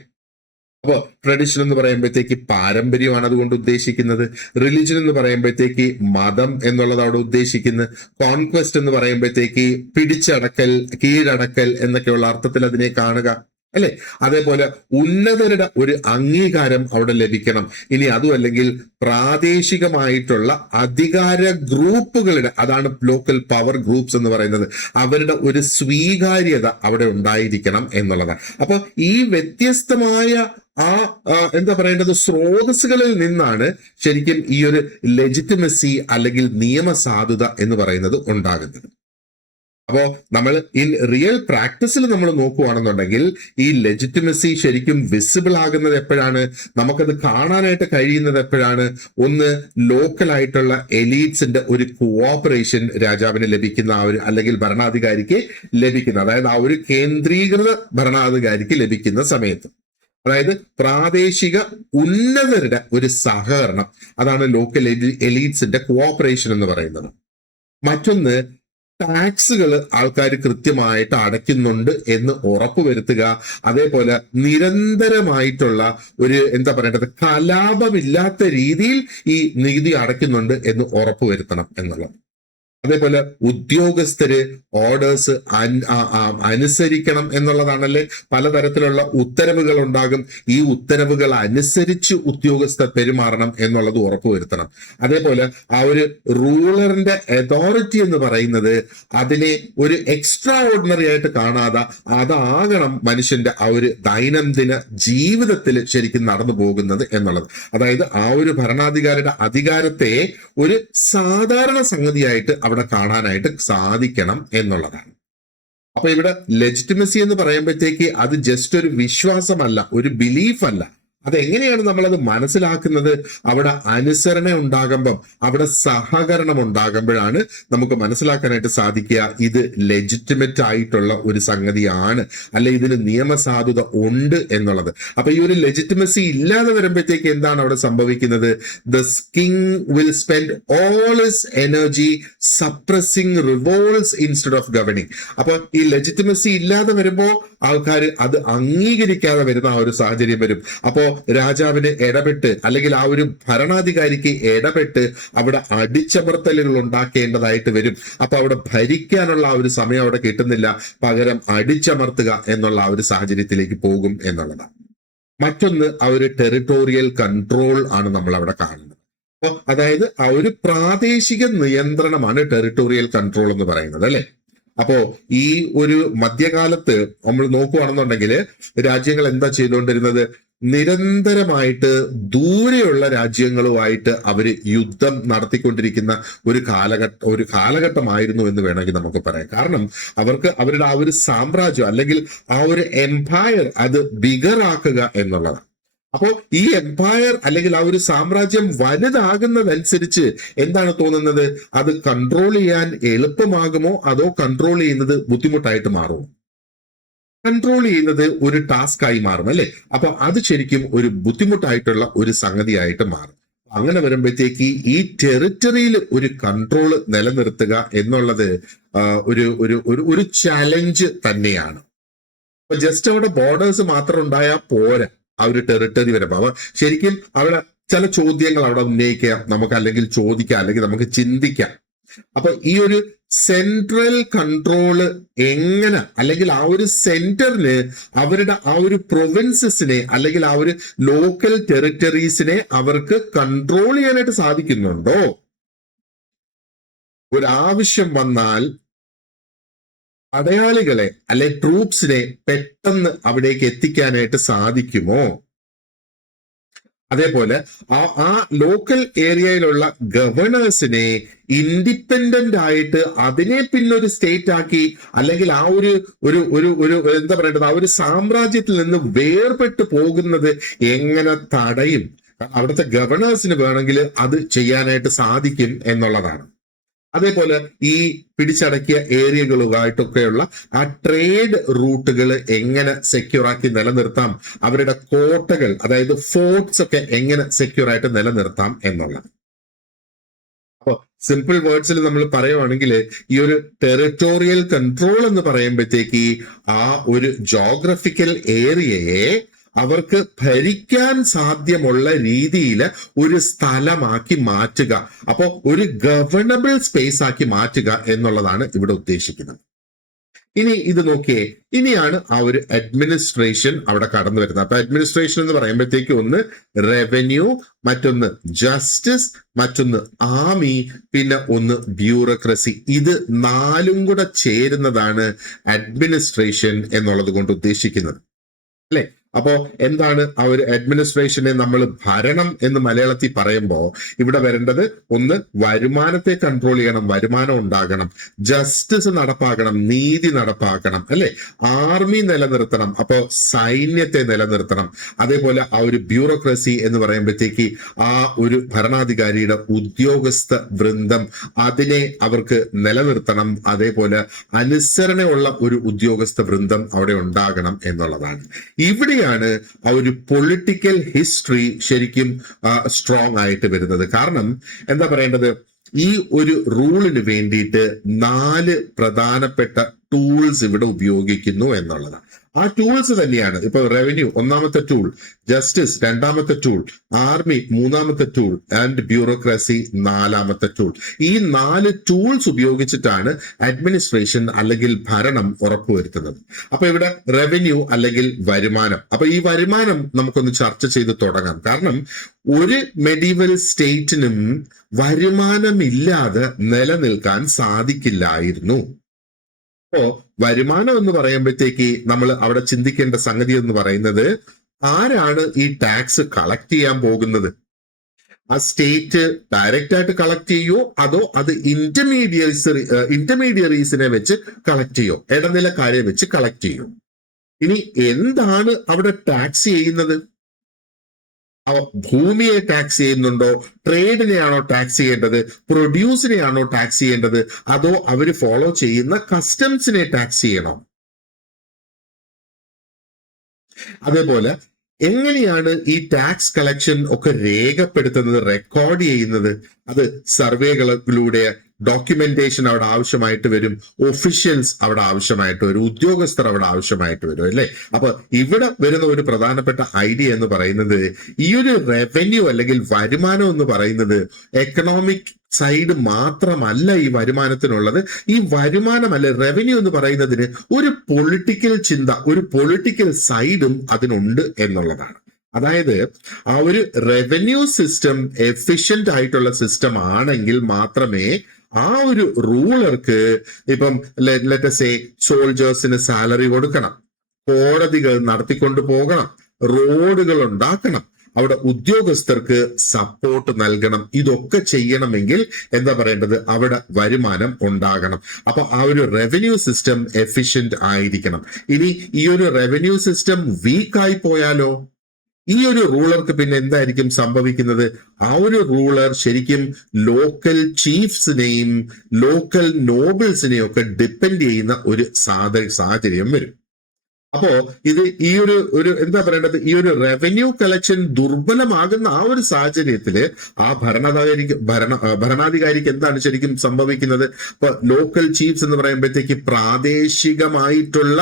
അപ്പൊ ട്രഡിഷൻ എന്ന് പറയുമ്പോഴത്തേക്ക് പാരമ്പര്യമാണ് അതുകൊണ്ട് ഉദ്ദേശിക്കുന്നത്. റിലിജൻ എന്ന് പറയുമ്പോഴത്തേക്ക് മതം എന്നുള്ളത് അവിടെ ഉദ്ദേശിക്കുന്നത്. കോൺക്വസ്റ്റ് എന്ന് പറയുമ്പോഴത്തേക്ക് പിടിച്ചടക്കൽ, കീഴടക്കൽ എന്നൊക്കെയുള്ള അർത്ഥത്തിൽ അതിനെ കാണുക, അല്ലെ? അതേപോലെ ഉന്നതരുടെ ഒരു അംഗീകാരം അവിടെ ലഭിക്കണം. ഇനി അതും അല്ലെങ്കിൽ പ്രാദേശികമായിട്ടുള്ള അധികാര ഗ്രൂപ്പുകളുടെ, അതാണ് ലോക്കൽ പവർ ഗ്രൂപ്പ്സ് എന്ന് പറയുന്നത്, അവരുടെ ഒരു സ്വീകാര്യത അവിടെ ഉണ്ടായിരിക്കണം എന്നുള്ളതാണ്. അപ്പൊ ഈ വ്യത്യസ്തമായ എന്താ പറയേണ്ടത് സ്രോതസ്സുകളിൽ നിന്നാണ് ശരിക്കും ഈ ഒരു ലെജിറ്റിമസി അല്ലെങ്കിൽ നിയമസാധുത എന്ന് പറയുന്നത് ഉണ്ടാകുന്നത്. അപ്പോ നമ്മൾ ഇൻ റിയൽ പ്രാക്ടീസിൽ നമ്മൾ നോക്കുകയാണെന്നുണ്ടെങ്കിൽ ഈ ലെജിറ്റിമസി ശരിക്കും വിസിബിൾ ആകുന്നത് എപ്പോഴാണ്, നമുക്കത് കാണാനായിട്ട് കഴിയുന്നത് എപ്പോഴാണ്? ഒന്ന്, ലോക്കൽ ആയിട്ടുള്ള എലീറ്റ്സിന്റെ ഒരു കോഓപ്പറേഷൻ രാജാവിന് ലഭിക്കുന്ന ആ ഒരു, അല്ലെങ്കിൽ ഭരണാധികാരിക്ക് ലഭിക്കുന്ന, അതായത് ആ ഒരു കേന്ദ്രീകൃത ഭരണാധികാരിക്ക് ലഭിക്കുന്ന സമയത്ത്, അതായത് പ്രാദേശിക ഉന്നതരുടെ ഒരു സഹകരണം, അതാണ് ലോക്കൽ എലീറ്റ്സിന്റെ കോഓപ്പറേഷൻ എന്ന് പറയുന്നത്. മറ്റൊന്ന്, ടാക്സുകൾ ആൾക്കാർ കൃത്യമായിട്ട് അടയ്ക്കുന്നുണ്ട് എന്ന് ഉറപ്പുവരുത്തുക. അതേപോലെ നിരന്തരമായിട്ടുള്ള ഒരു എന്താ പറയേണ്ടത്, കലാപമില്ലാത്ത രീതിയിൽ ഈ നികുതി അടയ്ക്കുന്നുണ്ട് എന്ന് ഉറപ്പുവരുത്തണം എന്നുള്ളത്. അതേപോലെ ഉദ്യോഗസ്ഥര് ഓർഡേഴ്സ് അനുസരിക്കണം എന്നുള്ളതാണല്ലേ. പലതരത്തിലുള്ള ഉത്തരവുകൾ ഉണ്ടാകും, ഈ ഉത്തരവുകൾ അനുസരിച്ച് ഉദ്യോഗസ്ഥർ പെരുമാറണം എന്നുള്ളത് ഉറപ്പുവരുത്തണം. അതേപോലെ ആ ഒരു റൂളറിന്റെ അതോറിറ്റി എന്ന് പറയുന്നത് അതിനെ ഒരു എക്സ്ട്രാ ഓർഡിനറി ആയിട്ട് കാണാതെ അതാകണം മനുഷ്യന്റെ ആ ഒരു ദൈനംദിന ജീവിതത്തിൽ ശരിക്കും നടന്നു പോകുന്നത് എന്നുള്ളത്. അതായത് ആ ഒരു ഭരണാധികാരിയുടെ അധികാരത്തെ ഒരു സാധാരണ സംഗതിയായിട്ട് അവിടെ കാണാനായിട്ട് സാധിക്കണം എന്നുള്ളതാണ്. അപ്പൊ ഇവിടെ ലെജിറ്റിമസി എന്ന് പറയുമ്പോഴത്തേക്ക് അത് ജസ്റ്റ് ഒരു വിശ്വാസമല്ല, ഒരു ബിലീഫ് അല്ല. അതെങ്ങനെയാണ് നമ്മളത് മനസ്സിലാക്കുന്നത്? അവിടെ അനുസരണ ഉണ്ടാകുമ്പം, അവിടെ സഹകരണം ഉണ്ടാകുമ്പോഴാണ് നമുക്ക് മനസ്സിലാക്കാനായിട്ട് സാധിക്കുക ഇത് ലെജിറ്റിമേറ്റ് ആയിട്ടുള്ള ഒരു സംഗതിയാണ്, അല്ലെ ഇതിന് നിയമസാധുത ഉണ്ട് എന്നുള്ളത്. അപ്പൊ ഈ ഒരു ലെജിറ്റിമസി ഇല്ലാതെ വരുമ്പോഴത്തേക്ക് എന്താണ് അവിടെ സംഭവിക്കുന്നത്? The king will spend all his energy suppressing റിവോൾട്സ് instead of governing. അപ്പൊ ഈ ലെജിറ്റിമസി ഇല്ലാതെ വരുമ്പോ ആൾക്കാർ അത് അംഗീകരിക്കാതെ വരുന്ന ആ ഒരു സാഹചര്യം വരും. അപ്പോ രാജാവിന് ഇടപെട്ട്, അല്ലെങ്കിൽ ആ ഒരു ഭരണാധികാരിക്ക് ഇടപെട്ട് അവിടെ അടിച്ചമർത്തലുകൾ ഉണ്ടാക്കേണ്ടതായിട്ട് വരും. അപ്പൊ അവിടെ ഭരിക്കാനുള്ള ആ ഒരു സമയം അവിടെ കിട്ടുന്നില്ല, പകരം അടിച്ചമർത്തുക എന്നുള്ള ആ ഒരു സാഹചര്യത്തിലേക്ക് പോകും എന്നുള്ളതാണ്. മറ്റൊന്ന്, ആ ഒരു ടെറിട്ടോറിയൽ കൺട്രോൾ ആണ് നമ്മൾ അവിടെ കാണുന്നത്. അപ്പൊ അതായത് ആ ഒരു പ്രാദേശിക നിയന്ത്രണമാണ് ടെറിട്ടോറിയൽ കൺട്രോൾ എന്ന് പറയുന്നത്, അല്ലെ. അപ്പോ ഈ ഒരു മധ്യകാലത്ത് നമ്മൾ നോക്കുകയാണെന്നുണ്ടെങ്കിൽ രാജ്യങ്ങൾ എന്താ ചെയ്തുകൊണ്ടിരുന്നത്? നിരന്തരമായിട്ട് ദൂരെയുള്ള രാജ്യങ്ങളുമായിട്ട് അവര് യുദ്ധം നടത്തിക്കൊണ്ടിരിക്കുന്ന ഒരു കാലഘട്ടമായിരുന്നു എന്ന് വേണമെങ്കിൽ നമുക്ക് പറയാം. കാരണം അവർക്ക് അവരുടെ ആ ഒരു സാമ്രാജ്യം, അല്ലെങ്കിൽ ആ ഒരു എംപയർ അത് ബിഗറാക്കുക എന്നുള്ളതാണ്. അപ്പോൾ ഈ എംപയർ, അല്ലെങ്കിൽ ആ ഒരു സാമ്രാജ്യം വലുതാകുന്നതനുസരിച്ച് എന്താണ് തോന്നുന്നത്? അത് കൺട്രോൾ ചെയ്യാൻ എളുപ്പമാകുമോ, അതോ കൺട്രോൾ ചെയ്യുന്നത് ബുദ്ധിമുട്ടായിട്ട് മാറുമോ? കൺട്രോൾ ചെയ്യുന്നത് ഒരു ടാസ്ക് ആയി മാറും, അല്ലെ. അപ്പൊ അത് ശരിക്കും ഒരു ബുദ്ധിമുട്ടായിട്ടുള്ള ഒരു സംഗതിയായിട്ട് മാറും. അങ്ങനെ വരുമ്പോഴത്തേക്ക് ഈ ടെറിറ്ററിയിൽ ഒരു കൺട്രോൾ നിലനിർത്തുക എന്നുള്ളത് ഒരു ഒരു ഒരു ചലഞ്ച് തന്നെയാണ്. അപ്പൊ ജസ്റ്റ് അവിടെ ബോർഡേഴ്സ് മാത്രം ഉണ്ടായാൽ പോരാ ആ ഒരു ടെറിട്ടറി വരുമ്പോ. അപ്പൊ ശരിക്കും അവിടെ ചില ചോദ്യങ്ങൾ അവിടെ ഉന്നയിക്കാം നമുക്ക്, അല്ലെങ്കിൽ ചോദിക്കാം, അല്ലെങ്കിൽ നമുക്ക് ചിന്തിക്കാം. അപ്പൊ ഈ ഒരു സെൻട്രൽ കൺട്രോള് എങ്ങനെ, അല്ലെങ്കിൽ ആ ഒരു സെന്ററിന് അവരുടെ ആ ഒരു പ്രൊവിൻസസിനെ, അല്ലെങ്കിൽ ആ ഒരു ലോക്കൽ ടെറിട്ടറീസിനെ അവർക്ക് കൺട്രോൾ ചെയ്യാനായിട്ട് സാധിക്കുന്നുണ്ടോ? ഒരാവശ്യം വന്നാൽ പടയാളികളെ, അല്ലെ ട്രൂപ്സിനെ പെട്ടെന്ന് അവിടേക്ക് എത്തിക്കാനായിട്ട് സാധിക്കുമോ? അതേപോലെ ആ ലോക്കൽ ഏരിയയിലുള്ള ഗവർണേഴ്സിനെ ഇൻഡിപെൻഡന്റ് ആയിട്ട് അതിനെ പിന്നൊരു സ്റ്റേറ്റ് ആക്കി, അല്ലെങ്കിൽ ആ ഒരു ഒരു ഒരു ഒരു എന്താ പറയേണ്ടത്, ആ ഒരു സാമ്രാജ്യത്തിൽ നിന്ന് വേർപെട്ട് പോകുന്നത് എങ്ങനെ തടയും? അവിടുത്തെ ഗവർണേഴ്സിന് വേണമെങ്കിൽ അത് ചെയ്യാനായിട്ട് സാധിക്കും എന്നുള്ളതാണ്. അതേപോലെ ഈ പിടിച്ചടക്കിയ ഏരിയകളുമായിട്ടൊക്കെയുള്ള ആ ട്രേഡ് റൂട്ടുകൾ എങ്ങനെ സെക്യൂർ ആക്കി നിലനിർത്താം, അവരുടെ കോട്ടകൾ, അതായത് ഫോർട്ട്സ് ഒക്കെ എങ്ങനെ സെക്യൂർ ആയിട്ട് നിലനിർത്താം എന്നുള്ളത്. അപ്പൊ സിമ്പിൾ വേർഡ്സിൽ നമ്മൾ പറയുവാണെങ്കിൽ ഈ ഒരു ടെറിട്ടോറിയൽ കൺട്രോൾ എന്ന് പറയുമ്പോഴത്തേക്ക് ആ ഒരു ജോഗ്രഫിക്കൽ ഏരിയയെ അവർക്ക് ഭരിക്കാൻ സാധ്യമുള്ള രീതിയിൽ ഒരു സ്ഥലമാക്കി മാറ്റുക, അപ്പോ ഒരു ഗവർണബിൾ സ്പേസ് ആക്കി മാറ്റുക എന്നുള്ളതാണ് ഇവിടെ ഉദ്ദേശിക്കുന്നത്. ഇനി ഇത് നോക്കിയേ, ഇനിയാണ് ആ ഒരു അഡ്മിനിസ്ട്രേഷൻ അവിടെ കടന്നു വരുന്നത്. അപ്പൊ അഡ്മിനിസ്ട്രേഷൻ എന്ന് പറയുമ്പോഴത്തേക്ക് ഒന്ന് റവന്യൂ, മറ്റൊന്ന് ജസ്റ്റിസ്, മറ്റൊന്ന് ആർമി, പിന്നെ ഒന്ന് ബ്യൂറോക്രസി. ഇത് നാലും കൂടെ ചേരുന്നതാണ് അഡ്മിനിസ്ട്രേഷൻ എന്നുള്ളത് കൊണ്ട് ഉദ്ദേശിക്കുന്നത്, അല്ലെ. അപ്പോ എന്താണ് ആ ഒരു അഡ്മിനിസ്ട്രേഷനെ നമ്മൾ ഭരണം എന്ന് മലയാളത്തിൽ പറയുമ്പോൾ ഇവിടെ വരേണ്ടത് ഒന്ന് വരുമാനത്തെ കൺട്രോൾ ചെയ്യണം, വരുമാനം ഉണ്ടാകണം, ജസ്റ്റിസ് നടപ്പാക്കണം, നീതി നടപ്പാക്കണം, അല്ലെ. ആർമി നിലനിർത്തണം, അപ്പോ സൈന്യത്തെ നിലനിർത്തണം. അതേപോലെ ആ ഒരു ബ്യൂറോക്രസി എന്ന് പറയുമ്പോഴത്തേക്ക് ആ ഒരു ഭരണാധികാരിയുടെ ഉദ്യോഗസ്ഥ വൃന്ദം, അതിനെ അവർക്ക് നിലനിർത്തണം. അതേപോലെ അനുസരണയുള്ള ഒരു ഉദ്യോഗസ്ഥ വൃന്ദം അവിടെ ഉണ്ടാകണം എന്നുള്ളതാണ്. ഇവിടെ ആ ഒരു പൊളിറ്റിക്കൽ ഹിസ്റ്ററി ശരിക്കും സ്ട്രോങ് ആയിട്ട് വരുന്നത്. കാരണം എന്താ പറയേണ്ടത്, ഈ ഒരു റൂളിന് വേണ്ടിയിട്ട് 4 പ്രധാനപ്പെട്ട ടൂൾസ് ഇവിടെ ഉപയോഗിക്കുന്നു എന്നുള്ളതാണ്. ആ ടൂൾസ് തന്നെയാണ് ഇപ്പൊ റവന്യൂ ഒന്നാമത്തെ ടൂൾ, ജസ്റ്റിസ് രണ്ടാമത്തെ ടൂൾ, ആർമി മൂന്നാമത്തെ ടൂൾ ആൻഡ് ബ്യൂറോക്രസി 4ാമത്തെ ടൂൾ. ഈ 4 ടൂൾസ് ഉപയോഗിച്ചിട്ടാണ് അഡ്മിനിസ്ട്രേഷൻ അല്ലെങ്കിൽ ഭരണം ഉറപ്പുവരുത്തുന്നത്. അപ്പൊ ഇവിടെ റവന്യൂ അല്ലെങ്കിൽ വരുമാനം. അപ്പൊ ഈ വരുമാനം നമുക്കൊന്ന് ചർച്ച ചെയ്ത് തുടങ്ങാം. കാരണം ഒരു മെഡീവൽ സ്റ്റേറ്റിനും വരുമാനമില്ലാതെ നിലനിൽക്കാൻ സാധിക്കില്ലായിരുന്നു. അപ്പോ വരുമാനം എന്ന് പറയുമ്പോഴത്തേക്ക് നമ്മൾ അവിടെ ചിന്തിക്കേണ്ട സംഗതി എന്ന് പറയുന്നത്, ആരാണ് ഈ ടാക്സ് കളക്ട് ചെയ്യാൻ പോകുന്നത്? ആ സ്റ്റേറ്റ് ഡയറക്റ്റ് ആയിട്ട് കളക്ട് ചെയ്യോ അതോ അത് ഇന്റർമീഡിയറീസിനെ വെച്ച് കളക്ട് ചെയ്യോ, ഇടനിലക്കാരെ വെച്ച് കളക്ട് ചെയ്യോ? ഇനി എന്താണ് അവിടെ ടാക്സ് ചെയ്യുന്നത്? ഭൂമിയെ ടാക്സ് ചെയ്യുന്നുണ്ടോ? ട്രേഡിനെയാണോ ടാക്സ് ചെയ്യേണ്ടത്? പ്രൊഡ്യൂസിനെയാണോ ടാക്സ് ചെയ്യേണ്ടത്? അതോ അവർ ഫോളോ ചെയ്യുന്ന കസ്റ്റംസിനെ ടാക്സ് ചെയ്യണോ? അതേപോലെ എങ്ങനെയാണ് ഈ ടാക്സ് കളക്ഷൻ ഒക്കെ രേഖപ്പെടുത്തുന്നത്, റെക്കോർഡ് ചെയ്യുന്നത്? അത് സർവേകളിലൂടെ ഡോക്യുമെന്റേഷൻ അവിടെ ആവശ്യമായിട്ട് വരും, ഒഫീഷ്യൽസ് അവിടെ ആവശ്യമായിട്ട് വരും, ഉദ്യോഗസ്ഥർ അവിടെ ആവശ്യമായിട്ട് വരും, അല്ലെ? അപ്പൊ ഇവിടെ വരുന്ന ഒരു പ്രധാനപ്പെട്ട ഐഡിയ എന്ന് പറയുന്നത്, ഈ ഒരു റവന്യൂ അല്ലെങ്കിൽ വരുമാനം എന്ന് പറയുന്നത് എക്കണോമിക് സൈഡ് മാത്രമല്ല ഈ വരുമാനത്തിനുള്ളത്. ഈ വരുമാനം അല്ലെ റവന്യൂ എന്ന് പറയുന്നതിന് ഒരു പൊളിറ്റിക്കൽ ചിന്ത, ഒരു പൊളിറ്റിക്കൽ സൈഡും അതിനുണ്ട് എന്നുള്ളതാണ്. അതായത് ആ ഒരു റവന്യൂ സിസ്റ്റം എഫിഷ്യന്റ് ആയിട്ടുള്ള സിസ്റ്റം ആണെങ്കിൽ മാത്രമേ ആ ഒരു റൂളർക്ക്, ഇപ്പം ലെറ്റ് സേ സോൾജേഴ്സിന് സാലറി കൊടുക്കണം, കോടതികൾ നടത്തിക്കൊണ്ടു പോകണം, റോഡുകൾ ഉണ്ടാക്കണം, അവിടെ ഉദ്യോഗസ്ഥർക്ക് സപ്പോർട്ട് നൽകണം. ഇതൊക്കെ ചെയ്യണമെങ്കിൽ എന്താ പറയേണ്ടത്? അവിടെ വരുമാനം ഉണ്ടാകണം. അപ്പൊ ആ ഒരു റവന്യൂ സിസ്റ്റം എഫിഷ്യന്റ് ആയിരിക്കണം. ഇനി ഈ ഒരു റവന്യൂ സിസ്റ്റം വീക്കായി പോയാലോ ഈ ഒരു റൂളർക്ക് പിന്നെ എന്തായിരിക്കും സംഭവിക്കുന്നത്? ആ ഒരു റൂളർ ശരിക്കും ലോക്കൽ ചീഫ്സിനെയും ലോക്കൽ നോബിൾസിനെയും ഒക്കെ ഡിപ്പെൻഡ് ചെയ്യുന്ന ഒരു സാഹചര്യം വരും. അപ്പോ ഇത് ഈ ഒരു എന്താ പറയേണ്ടത്, ഈ ഒരു റവന്യൂ കളക്ഷൻ ദുർബലമാകുന്ന ആ ഒരു സാഹചര്യത്തില് ആ ഭരണാധികാരിക്ക് എന്താണ് ശരിക്കും സംഭവിക്കുന്നത്? ഇപ്പൊ ലോക്കൽ ചീഫ്സ് എന്ന് പറയുമ്പോഴത്തേക്ക് പ്രാദേശികമായിട്ടുള്ള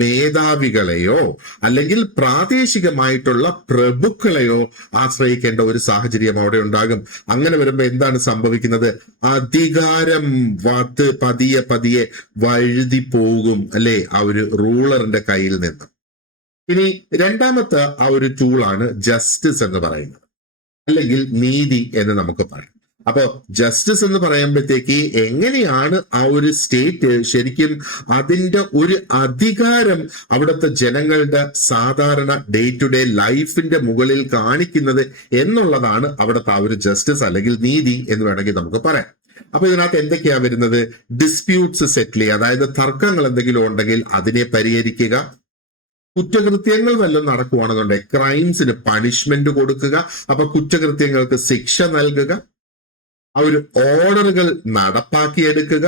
മേധാവികളെയോ അല്ലെങ്കിൽ പ്രാദേശികമായിട്ടുള്ള പ്രഭുക്കളെയോ ആശ്രയിക്കേണ്ട ഒരു സാഹചര്യം അവിടെ ഉണ്ടാകും. അങ്ങനെ വരുമ്പോ എന്താണ് സംഭവിക്കുന്നത്? അധികാരം പതിയെ പതിയെ വഴുതി പോകും, അല്ലെ, ആ ഒരു റൂളറിന്റെ കയ്യിൽ നിന്ന്. ഇനി രണ്ടാമത്തെ ആ ഒരു ടൂളാണ് ജസ്റ്റിസ് എന്ന് പറയുന്നത്, അല്ലെങ്കിൽ നീതി എന്ന് നമുക്ക് പറയാം. അപ്പോ ജസ്റ്റിസ് എന്ന് പറയുമ്പോഴത്തേക്ക് എങ്ങനെയാണ് ആ ഒരു സ്റ്റേറ്റ് ശരിക്കും അതിന്റെ ഒരു അധികാരം അവിടുത്തെ ജനങ്ങളുടെ സാധാരണ ഡേ ടു ഡേ ലൈഫിന്റെ മുകളിൽ കാണിക്കുന്നത് എന്നുള്ളതാണ് അവിടുത്തെ ആ ഒരു ജസ്റ്റിസ് അല്ലെങ്കിൽ നീതി എന്ന് വേണമെങ്കിൽ നമുക്ക് പറയാം. അപ്പൊ ഇതിനകത്ത് എന്തൊക്കെയാ വരുന്നത്? ഡിസ്പ്യൂട്ട്സ് സെറ്റിൽ ചെയ്യുക, അതായത് തർക്കങ്ങൾ എന്തെങ്കിലും ഉണ്ടെങ്കിൽ അതിനെ പരിഹരിക്കുക, കുറ്റകൃത്യങ്ങൾ വല്ലതും നടക്കുകയാണെന്നുണ്ടെങ്കിൽ ക്രൈംസിന് പണിഷ്മെന്റ് കൊടുക്കുക, അപ്പൊ കുറ്റകൃത്യങ്ങൾക്ക് ശിക്ഷ നൽകുക, ആ ഒരു ഓർഡറുകൾ നടപ്പാക്കിയെടുക്കുക.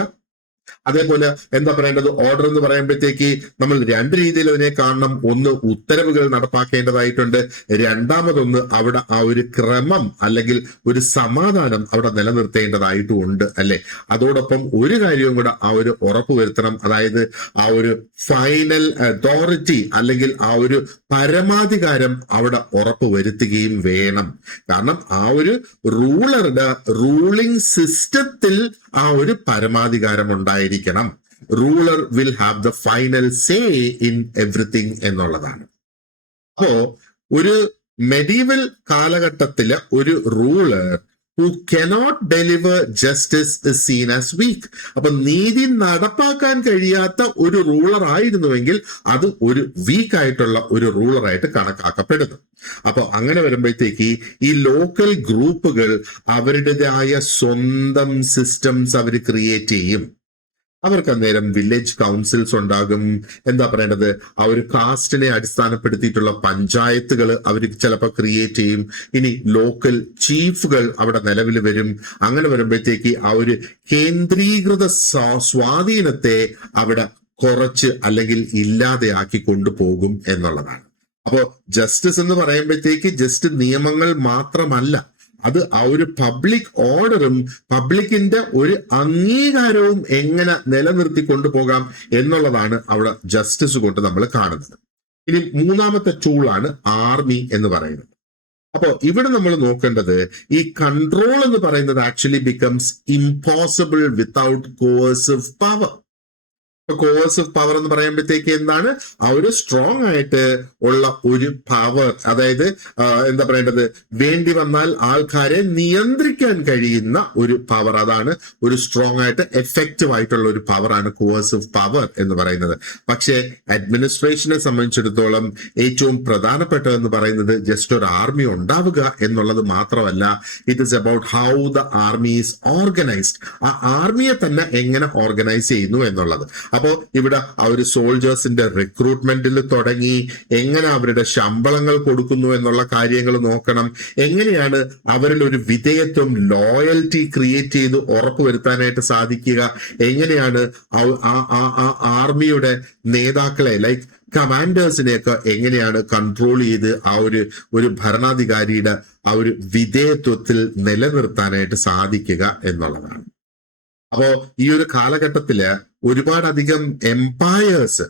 അതേപോലെ എന്താ പറയേണ്ടത്? ഓർഡർ എന്ന് പറയുമ്പോഴത്തേക്ക് നമ്മൾ 2 രീതിയിൽ അതിനെ കാണണം. ഒന്ന്, ഉത്തരവുകൾ നടപ്പാക്കേണ്ടതായിട്ടുണ്ട്. രണ്ടാമതൊന്ന്, അവിടെ ആ ഒരു ക്രമം അല്ലെങ്കിൽ ഒരു സമാധാനം അവിടെ നിലനിർത്തേണ്ടതായിട്ടും ഉണ്ട്, അല്ലെ? അതോടൊപ്പം ഒരു കാര്യവും കൂടെ ആ ഒരു ഉറപ്പുവരുത്തണം, അതായത് ആ ഒരു ഫൈനൽ അതോറിറ്റി അല്ലെങ്കിൽ ആ ഒരു പരമാധികാരം അവിടെ ഉറപ്പുവരുത്തുകയും വേണം. കാരണം ആ ഒരു റൂളറുടെ റൂളിംഗ് സിസ്റ്റത്തിൽ ആ ഒരു പരമാധികാരം ഉണ്ടായിരിക്കണം. Ruler will have the final say in everything എന്നുള്ളതാണ്. അപ്പോ ഒരു മെഡീവൽ കാലഘട്ടത്തിലെ ഒരു ruler who cannot deliver justice is seen as weak. അപ്പൊ നീതി നടപ്പാക്കാൻ കഴിയാത്ത ഒരു റൂളർ ആയിരുന്നുവെങ്കിൽ അത് ഒരു വീക്ക് ആയിട്ടുള്ള ഒരു റൂളറായിട്ട് കണക്കാക്കപ്പെടുന്നു. അപ്പൊ അങ്ങനെ വരുമ്പോഴത്തേക്ക് ഈ ലോക്കൽ ഗ്രൂപ്പുകൾ അവരുടേതായ സ്വന്തം സിസ്റ്റംസ് അവർ ക്രിയേറ്റ് ചെയ്യും. അവർക്ക് അന്നേരം വില്ലേജ് കൗൺസിൽസ് ഉണ്ടാകും. എന്താ പറയേണ്ടത്? ആ ഒരു കാസ്റ്റിനെ അടിസ്ഥാനപ്പെടുത്തിയിട്ടുള്ള പഞ്ചായത്തുകൾ അവർ ചിലപ്പോൾ ക്രിയേറ്റ് ചെയ്യും. ഇനി ലോക്കൽ ചീഫുകൾ അവിടെ നിലവിൽ വരും. അങ്ങനെ വരുമ്പോഴത്തേക്ക് ആ ഒരു കേന്ദ്രീകൃത സ്വാധീനത്തെ അവിടെ കുറച്ച് അല്ലെങ്കിൽ ഇല്ലാതെയാക്കി കൊണ്ടുപോകും എന്നുള്ളതാണ്. അപ്പോ ജസ്റ്റിസ് എന്ന് പറയുമ്പോഴത്തേക്ക് ജസ്റ്റ് നിയമങ്ങൾ മാത്രമല്ല, അത് ആ ഒരു പബ്ലിക് ഓർഡറും പബ്ലിക്കിന്റെ ഒരു അംഗീകാരവും എങ്ങനെ നിലനിർത്തി കൊണ്ടുപോകാം എന്നുള്ളതാണ് അവിടെ ജസ്റ്റിസ് കൊണ്ട് നമ്മൾ കാണുന്നത്. ഇനി മൂന്നാമത്തെ ടൂളാണ് ആർമി എന്ന് പറയുന്നത്. അപ്പോ ഇവിടെ നമ്മൾ നോക്കേണ്ടത് ഈ കൺട്രോൾ എന്ന് പറയുന്നത് actually becomes impossible without coercive power. Coercive power എന്ന് പറയുമ്പോഴത്തേക്ക് എന്താണ്, ആ ഒരു സ്ട്രോങ് ആയിട്ട് ഉള്ള ഒരു പവർ, അതായത് എന്താ പറയേണ്ടത്, വേണ്ടി വന്നാൽ ആൾക്കാരെ നിയന്ത്രിക്കാൻ കഴിയുന്ന ഒരു പവർ, അതാണ് ഒരു സ്ട്രോങ് ആയിട്ട് എഫക്റ്റീവ് ആയിട്ടുള്ള ഒരു പവറാണ് കോഴ്സീവ് പവർ എന്ന് പറയുന്നത്. പക്ഷേ അഡ്മിനിസ്ട്രേഷനെ സംബന്ധിച്ചിടത്തോളം ഏറ്റവും പ്രധാനപ്പെട്ടതെന്ന് പറയുന്നത് ജസ്റ്റ് ഒരു ആർമി ഉണ്ടാവുക എന്നുള്ളത് മാത്രമല്ല, it is about how the army is organised. ആ ആർമിയെ തന്നെ എങ്ങനെ ഓർഗനൈസ് ചെയ്യുന്നു എന്നുള്ളത്. അപ്പോ ഇവിടെ ആ ഒരു സോൾജേഴ്സിന്റെ റിക്രൂട്ട്മെന്റിൽ തുടങ്ങി എങ്ങനെ അവരുടെ ശമ്പളങ്ങൾ കൊടുക്കുന്നു എന്നുള്ള കാര്യങ്ങൾ നോക്കണം. എങ്ങനെയാണ് അവരിൽ ഒരു വിധേയത്വം, ലോയൽറ്റി ക്രിയേറ്റ് ചെയ്ത് ഉറപ്പുവരുത്താനായിട്ട് സാധിക്കുക. എങ്ങനെയാണ് ആർമിയുടെ നേതാക്കളെ ലൈക്ക് കമാൻഡേഴ്സിനെയൊക്കെ എങ്ങനെയാണ് കൺട്രോൾ ചെയ്ത് ആ ഒരു ഭരണാധികാരിയുടെ ആ ഒരു വിധേയത്വത്തിൽ നിലനിർത്താനായിട്ട് സാധിക്കുക എന്നുള്ളതാണ്. അപ്പോ ഈ ഒരു കാലഘട്ടത്തില് ഒരുപാടധികം എംപയേഴ്സ്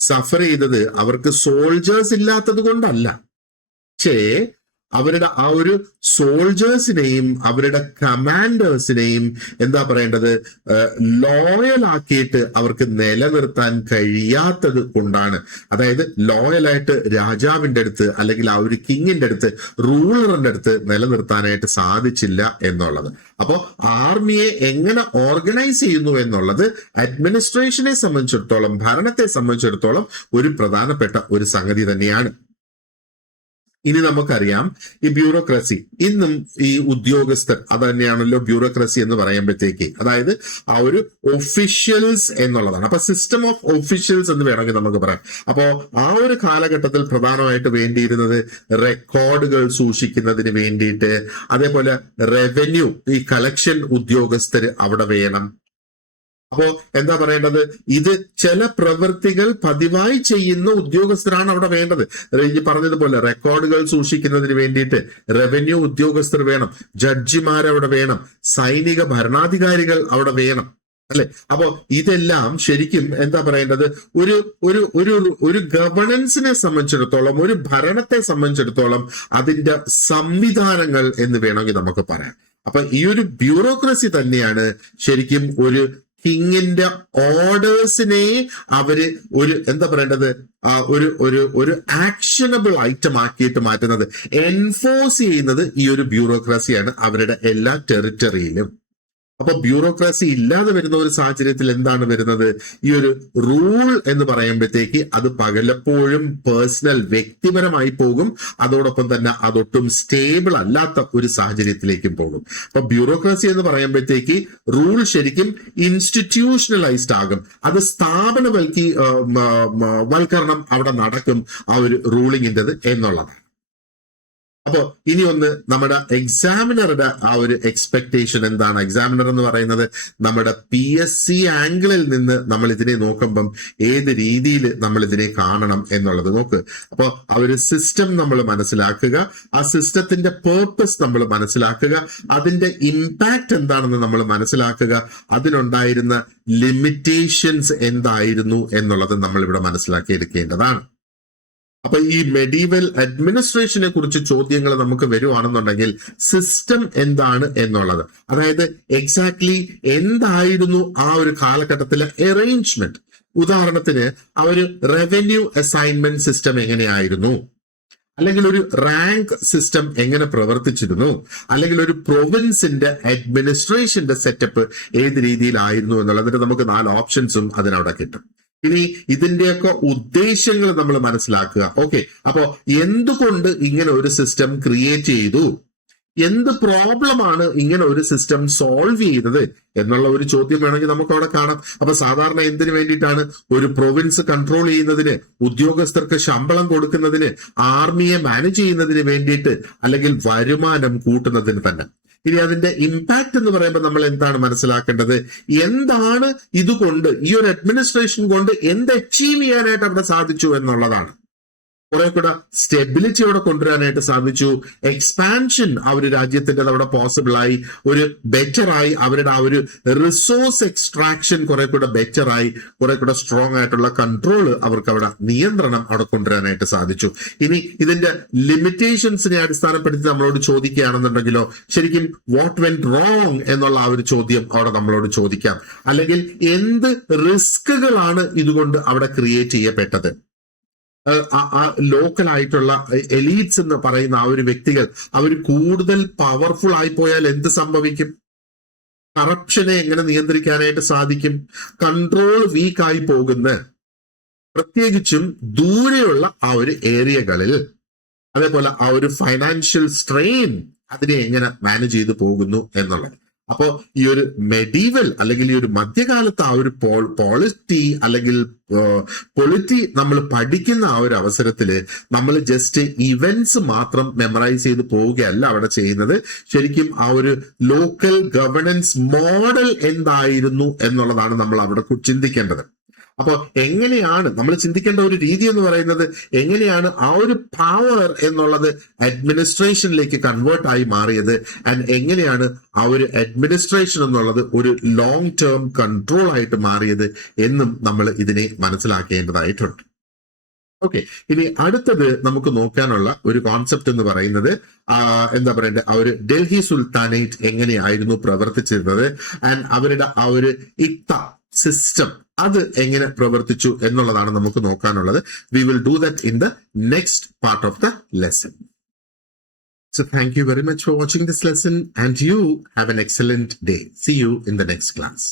സഫർ ചെയ്തത് അവർക്ക് സോൾജേഴ്സ് ഇല്ലാത്തത് കൊണ്ടല്ല, പക്ഷേ അവരുടെ ആ ഒരു സോൾജേഴ്സിനെയും അവരുടെ കമാൻഡേഴ്സിനെയും എന്താ പറയേണ്ടത്, ലോയൽ ആക്കിയിട്ട് അവർക്ക് നിലനിർത്താൻ കഴിയാത്തത് കൊണ്ടാണ്. അതായത് ലോയലായിട്ട് രാജാവിന്റെ അടുത്ത് അല്ലെങ്കിൽ ആ ഒരു കിങ്ങിന്റെ അടുത്ത്, റൂളറിന്റെ അടുത്ത് നിലനിർത്താനായിട്ട് സാധിച്ചില്ല എന്നുള്ളത്. അപ്പോ ആർമിയെ എങ്ങനെ ഓർഗനൈസ് ചെയ്യുന്നു എന്നുള്ളത് അഡ്മിനിസ്ട്രേഷനെ സംബന്ധിച്ചിടത്തോളം, ഭരണത്തെ സംബന്ധിച്ചിടത്തോളം ഒരു പ്രധാനപ്പെട്ട ഒരു സംഗതി തന്നെയാണ്. ഇനി നമുക്കറിയാം ഈ ബ്യൂറോക്രസി, ഇന്നും ഈ ഉദ്യോഗസ്ഥർ, അത് തന്നെയാണല്ലോ ബ്യൂറോക്രസി എന്ന് പറയുമ്പോഴത്തേക്ക്, അതായത് ആ ഒരു ഒഫീഷ്യൽസ് എന്നുള്ളതാണ്. അപ്പൊ സിസ്റ്റം ഓഫ് ഒഫീഷ്യൽസ് എന്ന് വേണമെങ്കിൽ നമുക്ക് പറയാം. അപ്പോ ആ ഒരു കാലഘട്ടത്തിൽ പ്രധാനമായിട്ട് വേണ്ടിയിരുന്നത് റെക്കോർഡുകൾ സൂക്ഷിക്കുന്നതിന് വേണ്ടിയിട്ട്, അതേപോലെ റവന്യൂ, ഈ കളക്ഷൻ ഉദ്യോഗസ്ഥർ അവിടെ വേണം. അപ്പോ എന്താ പറയേണ്ടത്, ഇത് ചില പ്രവൃത്തികൾ പതിവായി ചെയ്യുന്ന ഉദ്യോഗസ്ഥരാണ് അവിടെ വേണ്ടത്. ഈ പറഞ്ഞതുപോലെ റെക്കോർഡുകൾ സൂക്ഷിക്കുന്നതിന് വേണ്ടിയിട്ട് റവന്യൂ ഉദ്യോഗസ്ഥർ വേണം, ജഡ്ജിമാരവിടെ വേണം, സൈനിക ഭരണാധികാരികൾ അവിടെ വേണം, അല്ലെ? അപ്പോ ഇതെല്ലാം ശരിക്കും എന്താ പറയേണ്ടത്, ഒരു ഒരു ഒരു ഒരു ഗവർണൻസിനെ സംബന്ധിച്ചിടത്തോളം, ഒരു ഭരണത്തെ സംബന്ധിച്ചിടത്തോളം അതിന്റെ സംവിധാനങ്ങൾ എന്ന് വേണമെങ്കിൽ നമുക്ക് പറയാം. അപ്പൊ ഈ ഒരു ബ്യൂറോക്രസി തന്നെയാണ് ശരിക്കും ഒരു കിങ്ങിന്റെ ഓർഡേഴ്സിനെ അവര് ഒരു എന്താ പറയേണ്ടത്, ഒരു ഒരു ഒരു ആക്ഷനബിൾ ഐറ്റം ആക്കിയിട്ട് മാറ്റുന്നത്, എൻഫോഴ്സ് ചെയ്യുന്നത് ഈ ഒരു ബ്യൂറോക്രസിയാണ് അവരുടെ എല്ലാ ടെറിറ്ററിയിലും. അപ്പൊ ബ്യൂറോക്രസി ഇല്ലാതെ വരുന്ന ഒരു സാഹചര്യത്തിൽ എന്താണ് വരുന്നത്, ഈ ഒരു റൂൾ എന്ന് പറയുമ്പോഴത്തേക്ക് അത് പലപ്പോഴും പേഴ്സണൽ, വ്യക്തിപരമായി പോകും. അതോടൊപ്പം തന്നെ അതൊട്ടും സ്റ്റേബിൾ അല്ലാത്ത ഒരു സാഹചര്യത്തിലേക്കും പോകും. അപ്പൊ ബ്യൂറോക്രസി എന്ന് പറയുമ്പോഴത്തേക്ക് റൂൾ ശരിക്കും ഇൻസ്റ്റിറ്റ്യൂഷണലൈസ്ഡ് ആകും, അത് വൽക്കരണം അവിടെ നടക്കും ആ ഒരു റൂളിങ്ങിൻ്റെത് എന്നുള്ളതാണ്. അപ്പോ ഇനി ഒന്ന് നമ്മുടെ എക്സാമിനറുടെ ആ ഒരു എക്സ്പെക്ടേഷൻ എന്താണ്. എക്സാമിനർ എന്ന് പറയുന്നത് നമ്മുടെ PSC ആംഗിളിൽ നിന്ന് നമ്മൾ ഇതിനെ നോക്കുമ്പം ഏത് രീതിയിൽ നമ്മൾ ഇതിനെ കാണണം എന്നുള്ളത് നോക്ക്. അപ്പോ ആ ഒരു സിസ്റ്റം നമ്മൾ മനസ്സിലാക്കുക, ആ സിസ്റ്റത്തിന്റെ പേർപ്പസ് നമ്മൾ മനസ്സിലാക്കുക, അതിന്റെ ഇമ്പാക്ട് എന്താണെന്ന് നമ്മൾ മനസ്സിലാക്കുക, അതിനുണ്ടായിരുന്ന ലിമിറ്റേഷൻസ് എന്തായിരുന്നു എന്നുള്ളത് നമ്മൾ ഇവിടെ മനസ്സിലാക്കിയെടുക്കേണ്ടതാണ്. അപ്പൊ ഈ മെഡീവൽ അഡ്മിനിസ്ട്രേഷനെ കുറിച്ച് ചോദ്യങ്ങൾ നമുക്ക് വരുവാണെന്നുണ്ടെങ്കിൽ സിസ്റ്റം എന്താണ് എന്നുള്ളത്, അതായത് എക്സാക്ട്ലി എന്തായിരുന്നു ആ ഒരു കാലഘട്ടത്തിലെ അറേഞ്ച്മെന്റ്. ഉദാഹരണത്തിന് ആ ഒരു റവന്യൂ അസൈൻമെന്റ് സിസ്റ്റം എങ്ങനെയായിരുന്നു, അല്ലെങ്കിൽ ഒരു റാങ്ക് സിസ്റ്റം എങ്ങനെ പ്രവർത്തിച്ചിരുന്നു, അല്ലെങ്കിൽ ഒരു പ്രൊവിൻസിന്റെ അഡ്മിനിസ്ട്രേഷന്റെ സെറ്റപ്പ് ഏത് രീതിയിലായിരുന്നു എന്നുള്ളതിന് നമുക്ക് 4 ഓപ്ഷൻസും അതിനവിടെ കിട്ടും. ഇനി ഇതിന്റെയൊക്കെ ഉദ്ദേശങ്ങൾ നമ്മൾ മനസ്സിലാക്കുക. ഓക്കെ, അപ്പോ എന്തുകൊണ്ട് ഇങ്ങനെ ഒരു സിസ്റ്റം ക്രിയേറ്റ് ചെയ്തു, എന്ത് പ്രോബ്ലമാണ് ഇങ്ങനെ ഒരു സിസ്റ്റം സോൾവ് ചെയ്തത് എന്നുള്ള ഒരു ചോദ്യം വേണമെങ്കിൽ നമുക്ക് അവിടെ കാണാം. അപ്പൊ സാധാരണ എന്തിനു വേണ്ടിയിട്ടാണ്, ഒരു പ്രൊവിൻസ് കൺട്രോൾ ചെയ്യുന്നതിന്, ഉദ്യോഗസ്ഥർക്ക് ശമ്പളം കൊടുക്കുന്നതിന്, ആർമിയെ മാനേജ് ചെയ്യുന്നതിന് വേണ്ടിയിട്ട്, അല്ലെങ്കിൽ വരുമാനം കൂട്ടുന്നതിന് തന്നെ. ഇനി അതിന്റെ ഇമ്പാക്ട് എന്ന് പറയുമ്പോൾ നമ്മൾ എന്താണ് മനസ്സിലാക്കേണ്ടത്, എന്താണ് ഇതുകൊണ്ട്, ഈ ഒരു അഡ്മിനിസ്ട്രേഷൻ കൊണ്ട് എന്ത് അച്ചീവ് ചെയ്യാനായിട്ട് അവിടെ സാധിച്ചു എന്നുള്ളതാണ്. കുറെ കൂടെ സ്റ്റെബിലിറ്റി അവിടെ കൊണ്ടുവരാനായിട്ട് സാധിച്ചു. എക്സ്പാൻഷൻ ആ ഒരു രാജ്യത്തിന്റെ അവിടെ പോസിബിൾ ആയി. ഒരു ബെറ്റർ ആയി. അവരുടെ ആ ഒരു റിസോഴ്സ് എക്സ്ട്രാക്ഷൻ കുറെ കൂടെ ബെറ്റർ ആയി. കുറെ കൂടെ സ്ട്രോങ് ആയിട്ടുള്ള കൺട്രോൾ അവർക്ക് അവിടെ നിയന്ത്രണം അവിടെ കൊണ്ടുവരാനായിട്ട് സാധിച്ചു. ഇനി ഇതിന്റെ ലിമിറ്റേഷൻസിനെ അടിസ്ഥാനപ്പെടുത്തി നമ്മളോട് ചോദിക്കുകയാണെന്നുണ്ടെങ്കിലോ ശരിക്കും വാട്ട് വെന്റ് റോങ് എന്നുള്ള ആ ഒരു ചോദ്യം അവിടെ നമ്മളോട് ചോദിക്കാം. അല്ലെങ്കിൽ എന്ത് റിസ്കുകളാണ് ഇതുകൊണ്ട് അവിടെ ക്രിയേറ്റ് ചെയ്യപ്പെട്ടത്. ലോക്കൽ ആയിട്ടുള്ള എലീറ്റ്സ് എന്ന് പറയുന്ന ആ ഒരു വ്യക്തികൾ അവർ കൂടുതൽ പവർഫുൾ ആയി പോയാൽ എന്ത് സംഭവിക്കും? കറപ്ഷനെ എങ്ങനെ നിയന്ത്രിക്കാനായിട്ട് സാധിക്കും? കൺട്രോൾ വീക്കായി പോകുന്ന പ്രത്യേകിച്ചും ദൂരെയുള്ള ആ ഒരു ഏരിയകളിൽ, അതേപോലെ ആ ഒരു ഫൈനാൻഷ്യൽ സ്ട്രെയിൻ അതിനെ എങ്ങനെ മാനേജ് ചെയ്ത് പോകുന്നു എന്നുള്ളത്. അപ്പോ ഈ ഒരു മെഡീവൽ അല്ലെങ്കിൽ ഈ ഒരു മധ്യകാലത്ത് ആ ഒരു പോളിറ്റി അല്ലെങ്കിൽ പൊളിറ്റി നമ്മൾ പഠിക്കുന്ന ആ ഒരു അവസരത്തില് നമ്മൾ ജസ്റ്റ് ഇവന്റ്സ് മാത്രം മെമ്മറൈസ് ചെയ്ത് പോവുകയല്ല അവിടെ ചെയ്യുന്നത്. ശരിക്കും ആ ഒരു ലോക്കൽ ഗവർണൻസ് മോഡൽ എന്തായിരുന്നു എന്നുള്ളതാണ് നമ്മൾ അവിടെ ചിന്തിക്കേണ്ടത്. അപ്പോൾ എങ്ങനെയാണ് നമ്മൾ ചിന്തിക്കേണ്ട ഒരു രീതി എന്ന് പറയുന്നത്, എങ്ങനെയാണ് ആ ഒരു പവർ എന്നുള്ളത് അഡ്മിനിസ്ട്രേഷനിലേക്ക് കൺവേർട്ട് ആയി മാറിയത്, ആൻഡ് എങ്ങനെയാണ് ആ ഒരു അഡ്മിനിസ്ട്രേഷൻ എന്നുള്ളത് ഒരു ലോങ് ടേം കൺട്രോൾ ആയിട്ട് മാറിയത് എന്നും നമ്മൾ ഇതിനെ മനസ്സിലാക്കേണ്ടതായിട്ടുണ്ട്. ഓക്കെ, ഇനി അടുത്തത് നമുക്ക് നോക്കാനുള്ള ഒരു കോൺസെപ്റ്റ് എന്ന് പറയുന്നത് എന്താ പറയണ്ടേ, ആ ഒരു ഡൽഹി സുൽത്താനേറ്റ് എങ്ങനെയായിരുന്നു പ്രവർത്തിച്ചിരുന്നത്, ആൻഡ് അവരുടെ ആ ഒരു ഇക്ത സിസ്റ്റം അത് എങ്ങനെ പ്രവർത്തിച്ചു എന്നുള്ളതാണ് നമുക്ക് നോക്കാനുള്ളത്. We will do that in the next part of the lesson. So thank you very much for watching this lesson, and you have an excellent day. See you in the next class.